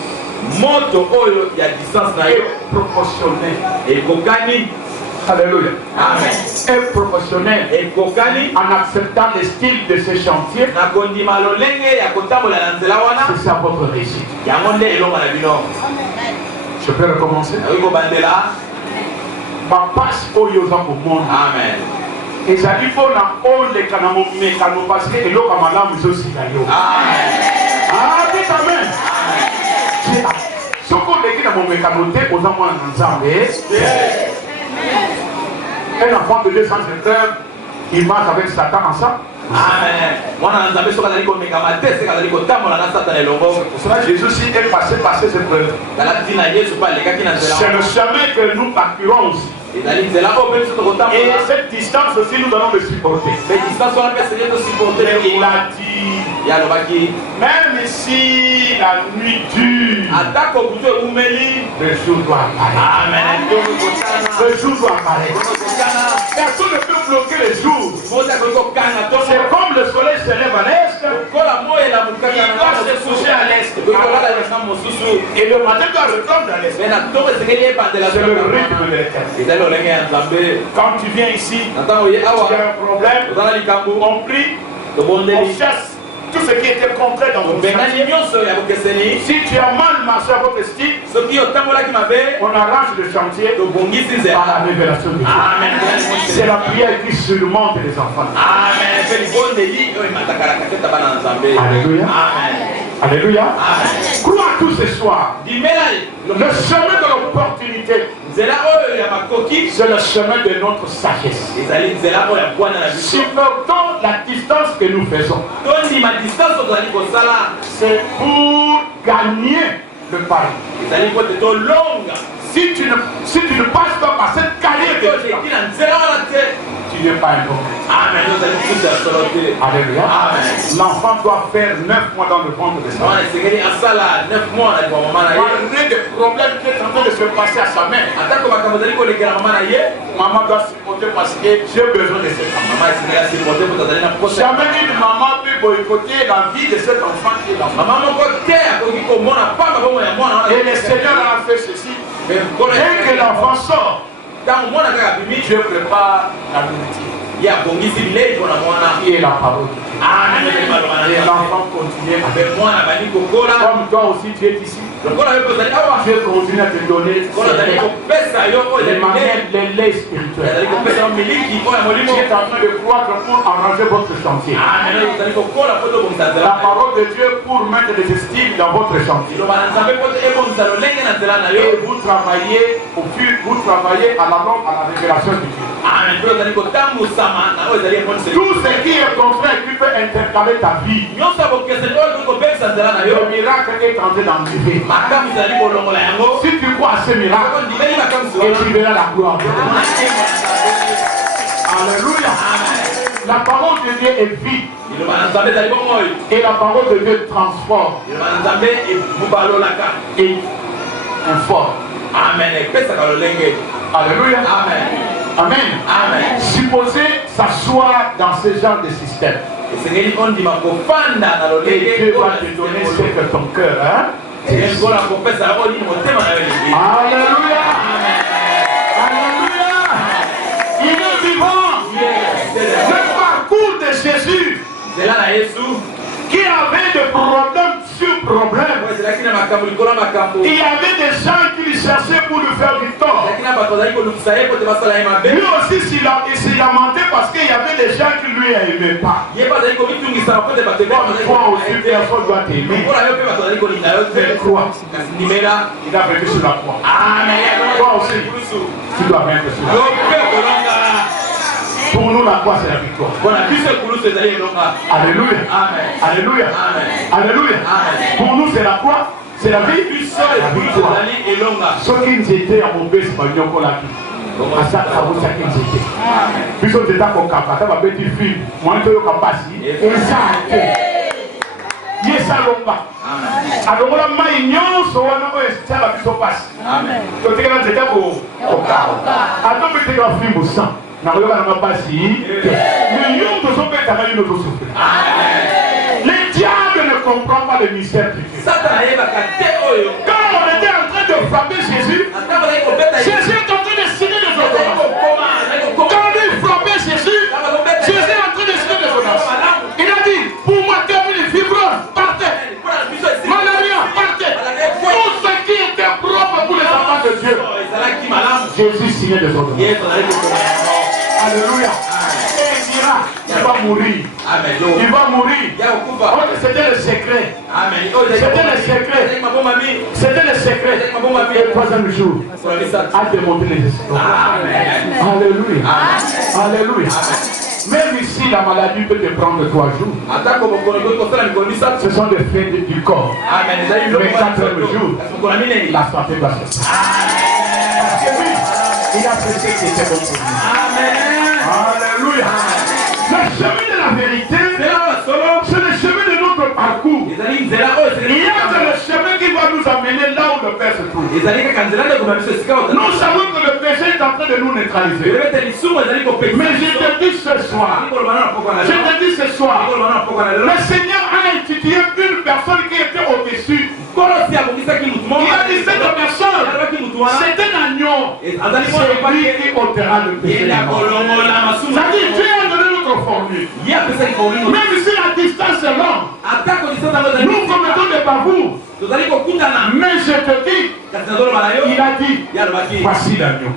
est proportionnelle. Alléluia. Amen. Est proportionnelle en acceptant le style de ce chantier. C'est ça votre réussite. Je peux recommencer. Ma passe au yosa au monde. Amen. Et ça dit qu'on a all les canaux mécanos parce que l'eau comme madame nous aussi d'ailleurs. Amen. Ah, dis amen. Ce qu'on dit dans mon mécanoté aux enfants ensemble. Un enfant de 200 heures, il marche avec Satan ensemble. Amen. C'est cela Jésus aussi est passé par ces épreuves. C'est le chemin que nous parcourons aussi. Et cette distance aussi nous allons le supporter. Il a dit, même si la nuit dure, le jour doit apparaître. Le jour doit apparaître. Personne ne peut bloquer le jour. C'est comme le soleil se lève à l'est, il doit se coucher à l'est. Et le matin doit retomber à l'est. C'est le rythme de l'éternité. Quand tu viens ici, tu as un problème, on prie, on chasse tout ce qui était contraire dans votre chantier. Si tu as mal marché à votre style, on arrange le chantier par la révélation de Dieu. C'est la prière qui surmonte les enfants. Alléluia. Alléluia. Crois tout ce soir. Le chemin de l'opportunité, c'est le chemin de notre sagesse. Supportons la distance que nous faisons. C'est pour gagner le pari. Si tu ne passes pas par cette carrière de tu n'es pas important. Alléluia. L'enfant doit faire 9 mois dans le ventre de sa mère. Malgré des problèmes qui sont en train de se passer à sa mère, maman doit supporter parce que j'ai besoin de cette maman. Jamais une maman peut boycotter la vie de cet enfant qui est l'enfant. Et le Seigneur a fait ceci. Dès que l'enfant sort, Dieu prépare la nourriture. Qui est la parole de Dieu. Et l'enfant continue avec moi. Comme toi aussi tu es ici, Dieu continue à te donner les laits spirituels. Tu es en train de croire pour arranger votre chantier. La parole de Dieu pour mettre des styles dans votre chantier. Et vous travaillez vous travaillez à la longue à la révélation de Dieu. Tout ce qui est contraire qui peut intercaler ta vie, le miracle est en train d'arriver. Si tu crois à ce miracle, et tu verras la gloire de Dieu. Alléluia. La parole de Dieu est vive. Et la parole de Dieu transforme. Et informe. Amen. Alléluia. Amen. Amen. Amen. Supposez s'asseoir dans ce genre de système. Et Dieu va te donner ce que ton cœur. Hein? Alléluia. Alléluia. Il est vivant. Le parcours de Jésus qui avait des problèmes sur problèmes. Il y avait des gens qui lui cherchaient pour lui faire du tort. Lui aussi, il s'est lamenté parce qu'il y avait des gens qui lui n'aimaient pas. Toi aussi, personne doit t'aimer. Mais crois. Il a vécu sur la croix. Toi aussi, tu dois vaincre sur la croix. Pour nous, la croix, c'est la victoire. Alléluia. Alléluia. Alléluia. Pour nous, c'est la croix. C'est la vie. La victoire. Ceux qui nous étaient en mauvais espagnol, qu'on l'a dit. À ça, ça vous ça qui nous étaient. Puis, on était d'accord, on va petit film. Moi, je suis capacité. Et ça, yes, alonga. Alors, on a mis union, so on a eu ça la vie se passe. Amen. Donc, tu as dit que vous, attends, tu as film au sang. Les diables ne comprennent pas le mystère du Dieu. Quand on était en train de frapper Jésus, Jésus est en train de signer des ordonnances. Quand il frappait Jésus, Jésus est en train de signer des ordonnances. Il a dit, pour moi, terminer, fibrose, partez. Malaria, partez. Tout ce qui était propre pour les enfants de Dieu. Jésus signait des ordonnances. Alléluia. Et il dira, il va mourir. Il va mourir. C'était le secret. C'était le secret. C'était le secret. Et le troisième jour, a démonté les esclaves. Alléluia. Alléluia. Même ici, la maladie peut te prendre 3 jours. Ce sont des faits du corps. Mais 4 jours, la santé va se faire. Parce que oui, il a prêté qui était bon pour nous. Alléluia. Le chemin de la vérité, c'est le chemin de notre parcours. Il y a le chemin qui va nous amener là où le Père se trouve. Nous savons que le péché est en train de nous neutraliser. Mais je te dis ce soir, le Seigneur a étudié une personne qui était au-dessus. Il a dit cette personne, c'est un agneau. C'est lui qui ôtera le péché. Ça dit, Dieu a donné notre formule. Même si la distance est longue, nous commettons des bavures. Mais je te dis, il a dit, voici l'agneau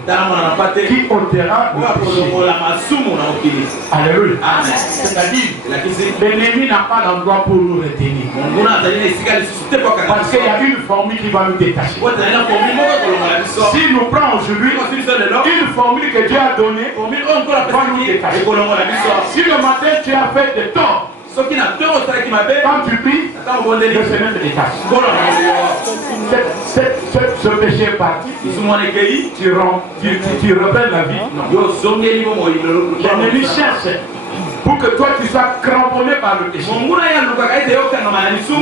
qui ôtera le péché. Alléluia. C'est-à-dire, l'ennemi n'a pas d'endroit pour nous retenir. Parce qu'il y a une formule qui va nous détacher. Si nous prenons aujourd'hui une formule que Dieu a donnée, va nous détacher. Si le matin tu as fait des torts, quand tu pries, le Seigneur te détache. Ce péché est parti. Tu repères la vie. L'ennemi cherche pour que toi tu sois cramponné par le péché.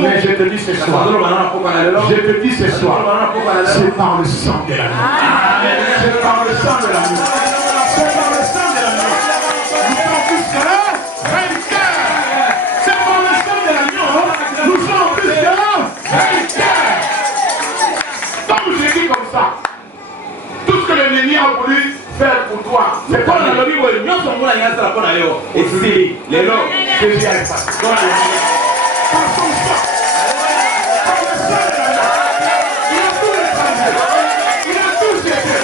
Mais je te dis ce soir, c'est par le sang de l'agneau. C'est par le sang de l'agneau. C'est par le sang de l'agneau. Nous sommes plus que là, vainqueurs. C'est par le sang de l'agneau. Nous sommes plus que là, vainqueurs. Comme je dis comme ça, tout ce que l'ennemi a voulu faire pour toi, c'est pas le Jésus est passé. Par son sang, par le sang de l'agneau, il a tout rétabli. Il a tout jeté.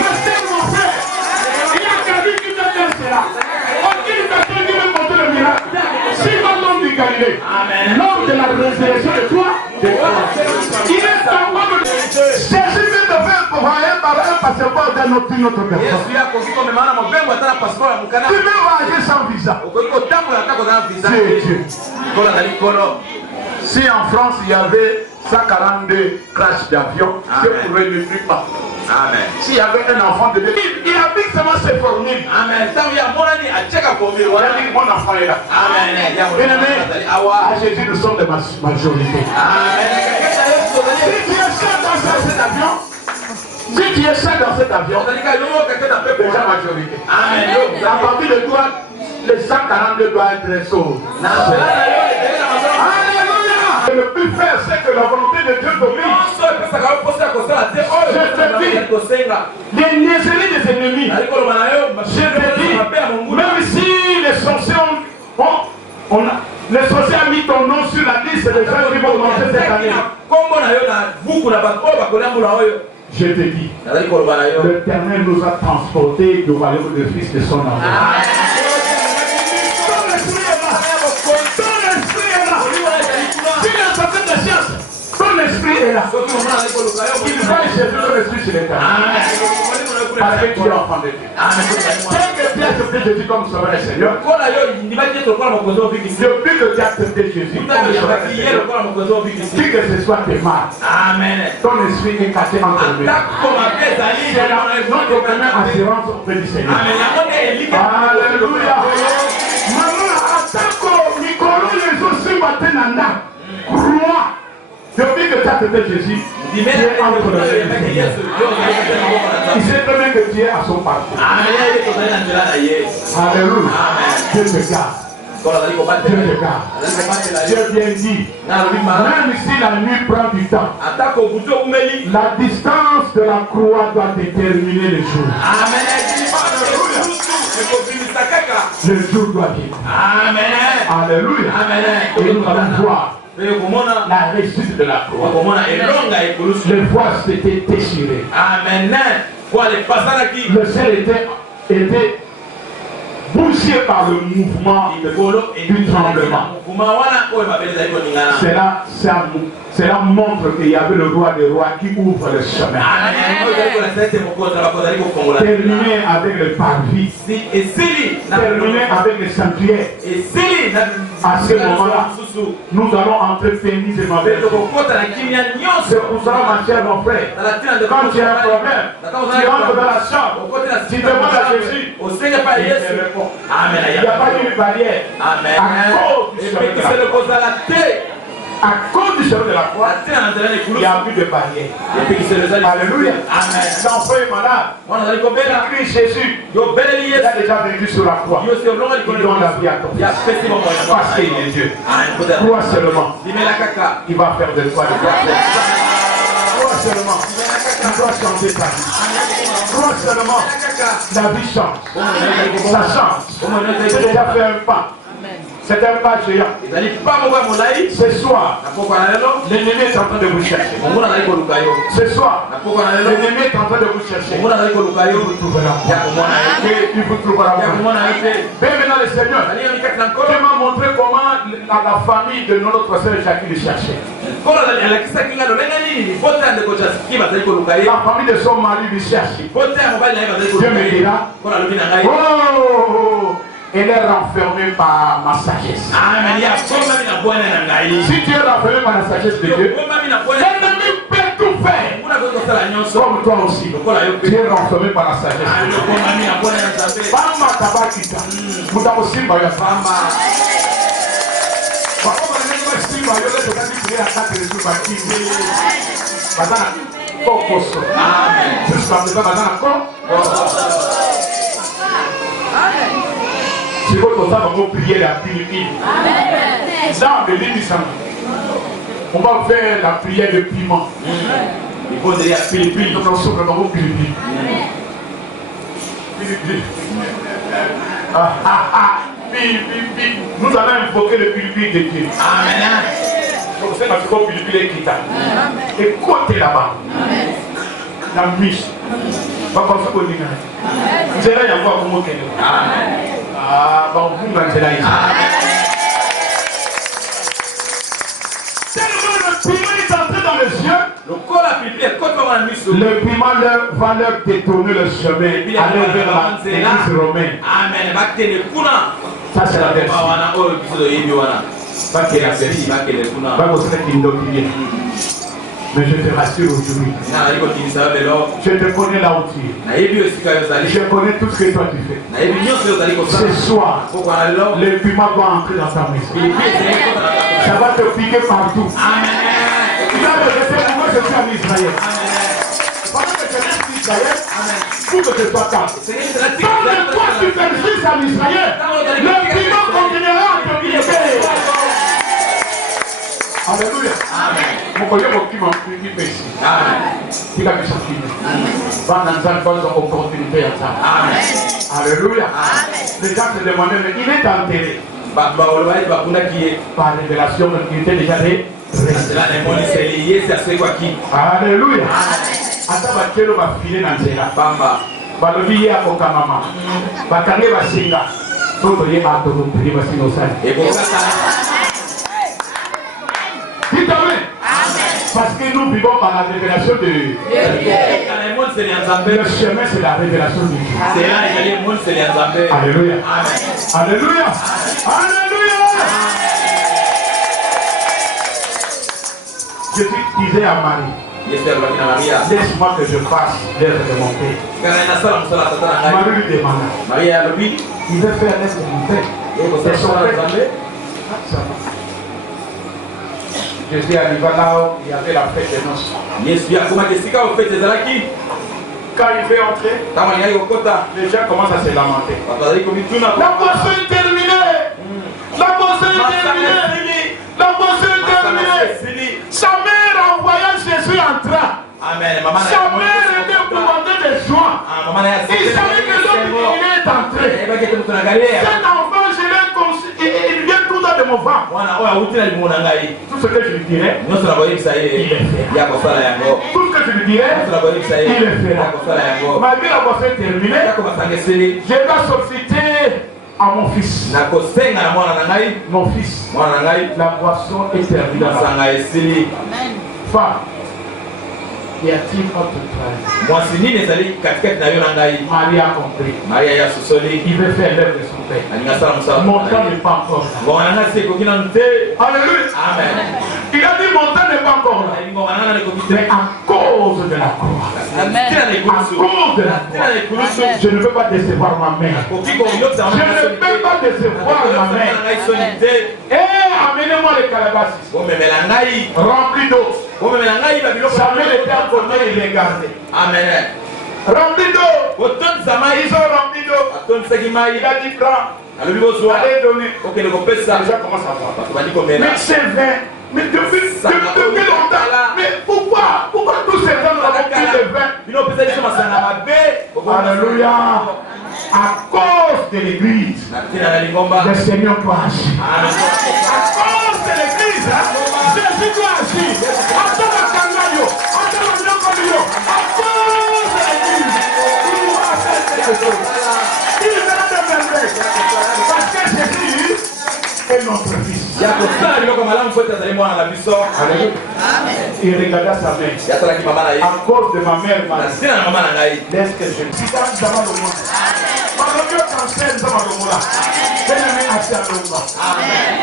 Restez mon frère. Il a qu'à dire qu'il t'a fait cela. Aucune personne qui veut porter le miracle. Si l'homme du Galilée, l'homme de la résurrection de toi, il est capable de Jésus vient de faire pour un passeport d'un autre personne. Tu veux voyager sans visa. C'est Dieu. Si en France il y avait 142 crashs d'avion, c'est pour ne plus pas. Amen. S'il y avait un enfant de Dieu, il applique seulement ses formules. Amen. Mon enfant est là. Amen. Bien-aimé, à Jésus nous sommes de majorité. Amen. Si tu es seul dans cet avion, Si tu es seul dans cet avion, déjà majorité. À partir de toi, les 142 doivent être sauvés. Alléluia! Le plus faire, c'est que la volonté de Dieu domine. Je te dis, les niaiseries des ennemis. Je te dis, même si les sorciers les sorciers ont mis ton nom sur la liste des gens qui vont manger cette année. Je te dis, l'Éternel nous a transportés du royaume de Fils de son amour. Ton esprit est là. Il va chercher ton esprit sur l'Éternel. Parce que tu es enfant de Dieu. Quel que tu as accepté Jésus comme sauveur et Seigneur, depuis que tu as accepté Jésus comme sauveur et Seigneur, qui que ce soit tes mal, ton esprit est caché entre les mains. C'est notre première assurance auprès du Seigneur. Alléluia. Maman, attaque au micro les aussi matin. Crois. Depuis que tu as accepté Jésus, tu es entre les mains. Il sait très bien que tu es à son parcours. Alléluia. Dieu te garde. Dieu te garde. Dieu bien dit, même si la nuit prend du temps, la distance de la croix doit déterminer le jour. Le jour doit venir. Alléluia. Et nous allons voir la réussite de la croix. Les voies s'étaient déchirées. Le ciel était bouché par le mouvement du tremblement. Cela montre qu'il y avait le roi des rois qui ouvre le chemin. Terminé avec le parvis. Terminé avec le sanctuaire. À ce moment-là, nous allons entrer péniblement. C'est pour ça, ma chère, mon frère, quand tu as un problème, tu rentres dans la chambre, tu demandes à Jésus. Il n'y a pas une barrière. À cause du chemin de la croix, il n'y a plus de barrière. Alléluia. L'enfant est malade. Il crie Jésus. Il a déjà vécu sur la croix. Il donne la vie à ton fils. Parce qu'il est Dieu. Crois seulement. Il va faire de toi le roi. Crois seulement. Il doit changer ta vie. Crois seulement. La vie change. Ça change. Tu as déjà fait un pas. C'est un pas géant. Ce soir, l'ennemi est en train de vous chercher. Ce soir, l'ennemi est en train de vous chercher. Il vous trouvera. Il vous trouvera. Mais maintenant, le Seigneur, tu m'as montré comment la famille de notre sœur Jackie le cherchait. La famille de son mari lui cherche. Dieu me dira, oh, elle est renfermée par ma sagesse. Si tu es renfermé par la sagesse de Dieu, l'ennemi peut tout faire. Comme toi aussi, tu es renfermé par la sagesse de Dieu. Fama tabakita. Mutamo simba ya fama. Wakoma nengwa simba yote tukati kulia kati lesu bakini. Badana kokoso. Amen. Jusqu'à présent badana kokoso. C'est votre temps de prière à Philippines. Dans le lit, on va faire la prière de piment. Il faut dire à Philippines. Nous sommes vraiment Philippines. Philippines. Nous allons invoquer le Philippines de Dieu. Amen. Donc c'est parce que Philippines est quitté. Écoutez là-bas. La mise. Va pas se connaître. Vous allez y avoir comme aucun. Amen. Tellement le piment est entré dans les yeux. Le piment va leur détourner le chemin. Aller vers l'église romaine. Ça c'est la version. Mais je te rassure aujourd'hui. Je te connais là où tu es. Je connais tout ce que toi tu fais. Ce soir, le piment va entrer dans ta maison. Ça va te piquer partout. Tu vas me laisser pourquoi je suis en Israël. Pendant que je Israël pour que ce soit calme. Quand le poids superflue en Israël, le piment continuera à te guider. Alléluia. Mon collègue qui m'a pris ici. Il a mis son film. Va dans une bonne opportunité à ça. Alléluia. Les gens se demandaient, mais il est enterré. Par révélation, il était déjà né. Alléluia. Attends, bakelo va filer dans zela. Bamba. Balobi ya koka mama. Bakane va singa. Toto ye a to prier va singa osani. Dites amen. Parce que nous vivons par la révélation de Dieu. Le chemin, c'est la révélation de Dieu. Alléluia. Alléluia. Alléluia. Jésus disait à Marie, laisse-moi que je fasse l'œuvre de mon Père. Marie lui demanda, il veut faire l'œuvre de mon Père. C'est son Père. Jésus arriva là où il y avait la fête des noces. Quand il fait entrer, les gens commencent à se lamenter. La boisson est terminée. La boisson est terminée. La boisson est terminée. Sa mère envoya Jésus entrer. Sa mère était pour demander des joints. Il savait que l'autre il est entré. Cet enfant, je l'ai conçu. Il vient tout dans de mon ventre. Tout ce que je lui dirais, il est fait. Tout ce que je lui dirais, il est fait. Malgré la boisson terminée, je dois solliciter à mon fils. Mon fils, la boisson est terminée. Femme, y a-t-il autre travail? Marie a compris. Il veut faire l'œuvre de son Père. Mon temps n'est pas encore là. Alléluia. Il a dit mon temps n'est pas encore là. Mais à cause de la croix. À cause de la croix. Je ne veux pas décevoir ma mère. Je ne peux pas décevoir ma mère. Et amenez-moi les calabasses. Remplis d'eau. Samuel était à côté, il les gardait. Amen. Rempli d'eau. Ils ont rempli d'eau. Il a dit prends. Allez donner. Les gens commencent à voir. Mais c'est vrai. Mais depuis longtemps. Mais pourquoi tous ces hommes n'ont plus de vin? Alléluia. À cause de l'église, le Seigneur doit agir. À cause de l'église, Jésus doit agir. À cause de l'église, il va faire quelque chose. Il va faire parce que Jésus est notre fils. Il regarda sa mère. À cause de ma mère, laisse que je dis ça dans le monde.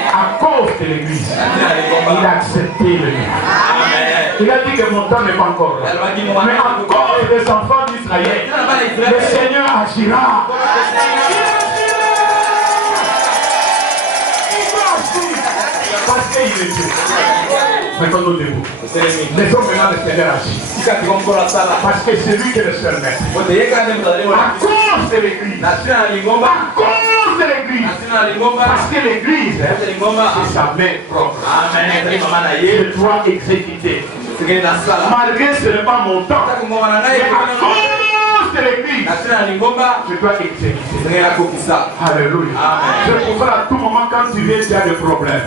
À cause de l'église, il a accepté le mien. Il a dit que mon temps n'est pas encore là. Mais à cause des enfants d'Israël, le Seigneur agira. Parce qu'il est Dieu. Maintenant nous debout. Laissons maintenant le Seigneur agir. Parce que c'est lui qui est le seul maître. À cause de l'église. À cause de l'église. Parce que l'église, c'est sa main propre. Je dois exécuter. Malgré ce n'est pas mon temps. Mais à cause de l'église, je dois exécuter. Alléluia. C'est pour ça à tout moment quand tu viens, tu as des problèmes.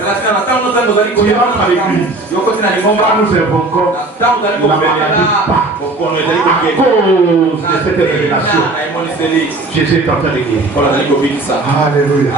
Tu rentres à l'église. Quand nous évoquons la maladie pas. À cause de cette révélation, Jésus est en train de guérir. Alléluia.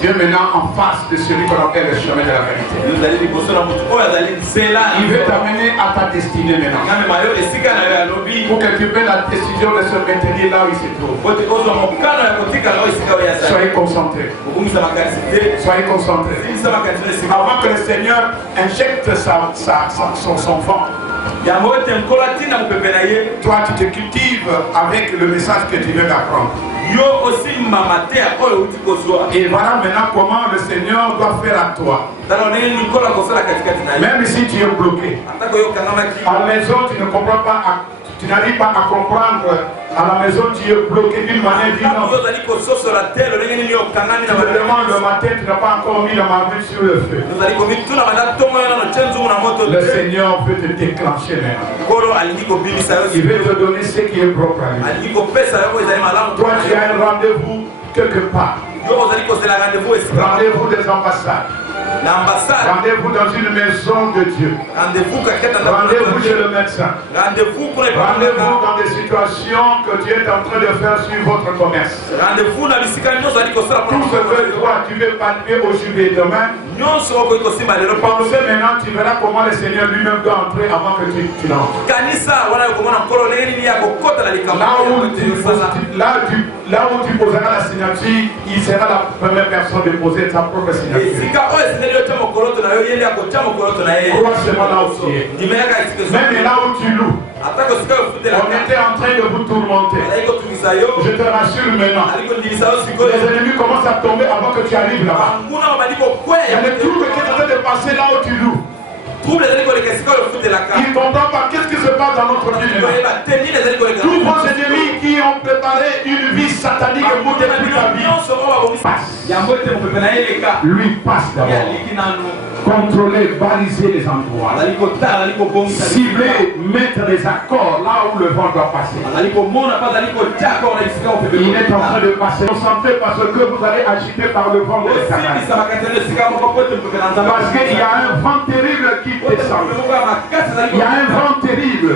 Dieu est maintenant en face de celui qu'on appelle le chemin de la vérité. Il veut t'amener à ta destinée maintenant. Pour que tu prennes la décision de se maintenir là où il se trouve. Soyez concentrés. Soyez concentrés. Avant que le Seigneur injecte son vent, toi tu te cultives avec le message que tu veux apprendre. Et voilà maintenant comment le Seigneur doit faire à toi. Même si tu es bloqué, à la maison tu ne comprends pas, tu n'arrives pas à comprendre. À la maison, tu es bloqué d'une manière ou d'une autre. Tu te demandes le matin, tu n'as pas encore mis la marmite sur le feu. Le Seigneur veut te déclencher maintenant. Il veut te donner ce qui est propre à lui. Toi, tu as un rendez-vous quelque part. Rendez-vous des ambassades. Rendez-vous dans une maison de Dieu. Rendez-vous chez le médecin. Rendez-vous dans des situations que Dieu est en train de faire sur votre commerce. Tout ce que toi tu veux palper aujourd'hui et demain, pensez maintenant, tu verras comment le Seigneur lui-même doit entrer avant que tu l'entres. Là où tu poseras la signature, il sera la première personne de poser sa propre signature. Crois-moi là où tu es. Même là où tu loues, on était en train de vous tourmenter. Je te rassure maintenant. Les ennemis commencent à tomber avant que tu arrives là-bas. Il y a des troubles qui sont en train de passer là où tu loues. Il ne comprend pas qu'est-ce qui se passe dans notre vie. Tous vos ennemis qui ont préparé une vie satanique pour détruire ta vie passe. Lui passe d'abord. Contrôler, baliser les endroits. Cibler, mettre des accords là où le vent doit passer. Il est en train de passer. Concentrez parce que vous allez agiter par le vent de Satan. Parce qu'il y a un vent terrible qui descend. Il y a un vent terrible.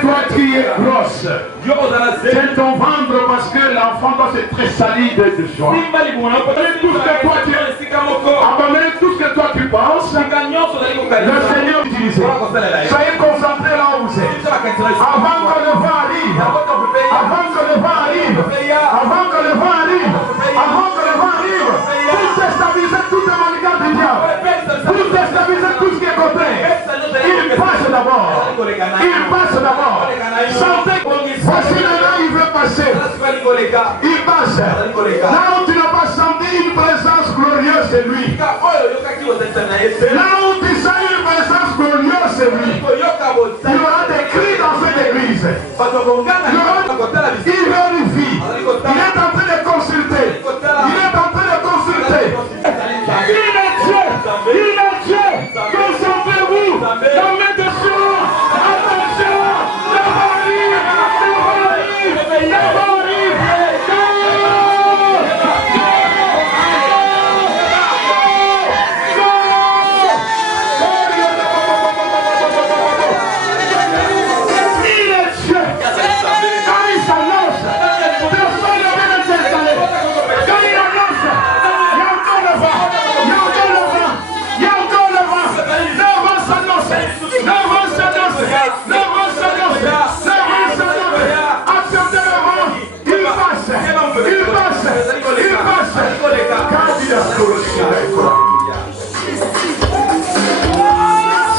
Toi qui es grosse, tiens ton ventre parce que l'enfant doit se tressailler de joie. Abandonne tout ce que toi tu penses. Le Seigneur utilise. Soyez concentrés là où vous êtes. Avant que le vent arrive. Avant que le vent arrive. Avant que le vent arrive. Avant que le vent arrive. Pour déstabiliser toute la manigance du diable. Pour déstabiliser tout ce qui est côté. Il passe d'abord. Il passe d'abord. Sentez. Voici maintenant il veut passer. Il passe. Là où tu n'as pas senti une présence glorieuse, c'est lui. Là où tu sens une présence glorieuse, c'est lui. Il y aura des cris dans cette église. Il vérifie. Il est en train de consulter. Il est en train de consulter. Il est Dieu. Il est Dieu. Concentrez-vous. La main de Dieu. Attention.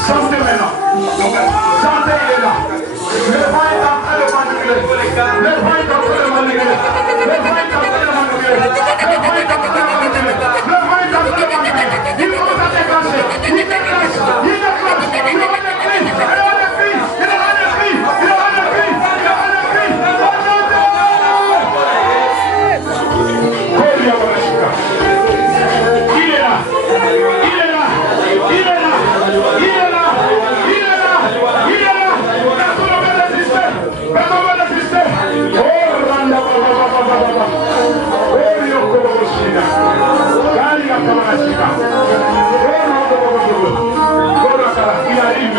Sentez maintenant. Sentez, il est là. Le vent est en train de manipuler. Le vent est en train de manipuler. Le vent est en train de manipuler. Le vent est en train de manipuler. Le vent est en train de manipuler. Il commence à déclencher. Il déclenche. Il déclenche. Il aura des cris. Il aura des cris. Il aura des cris. Il aura des cris. Il aura des cris. Il est là. Il est là. Il est là. Il est là. Il est là. Il est là. Personne ne peut résister. Personne ne peut résister. Oh, Randa, oh, Yoko, Shina. Gari, la Kamashika. Oh, il arrive.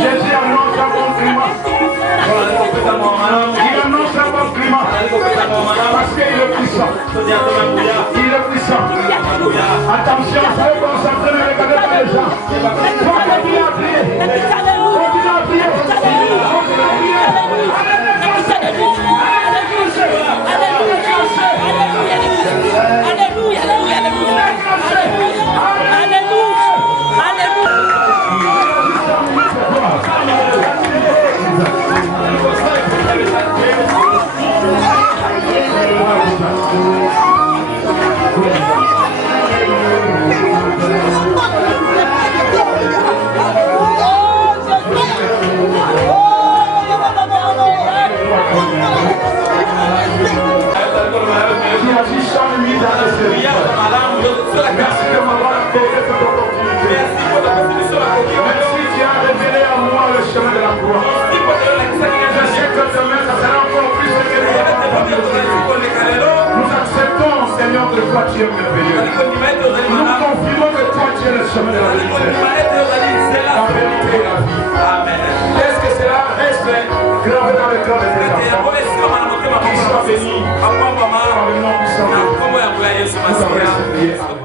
Jésus annonce un bon climat. Il annonce un bon climat. Parce qu'il est puissant. Il est puissant. Attention, vous allez concentrer, ne regardez pas les gens. Faut continuer à prier. Continuez à prier. Continuez à prier. Alléluia, alléluia, alléluia, Merci de m'avoir accordé cette opportunité. Merci, tu as révélé à moi le chemin de la croix. Je sais que demain, ça sera encore plus que nous acceptons, Seigneur, que toi tu es merveilleux. Nous confirmons que toi tu es le chemin de la vérité. La vérité et la vie. Amen. Est-ce que cela reste gravé dans le cœur de tes enfants? Qu'il soit béni par le nom du Seigneur. Nous avons prié.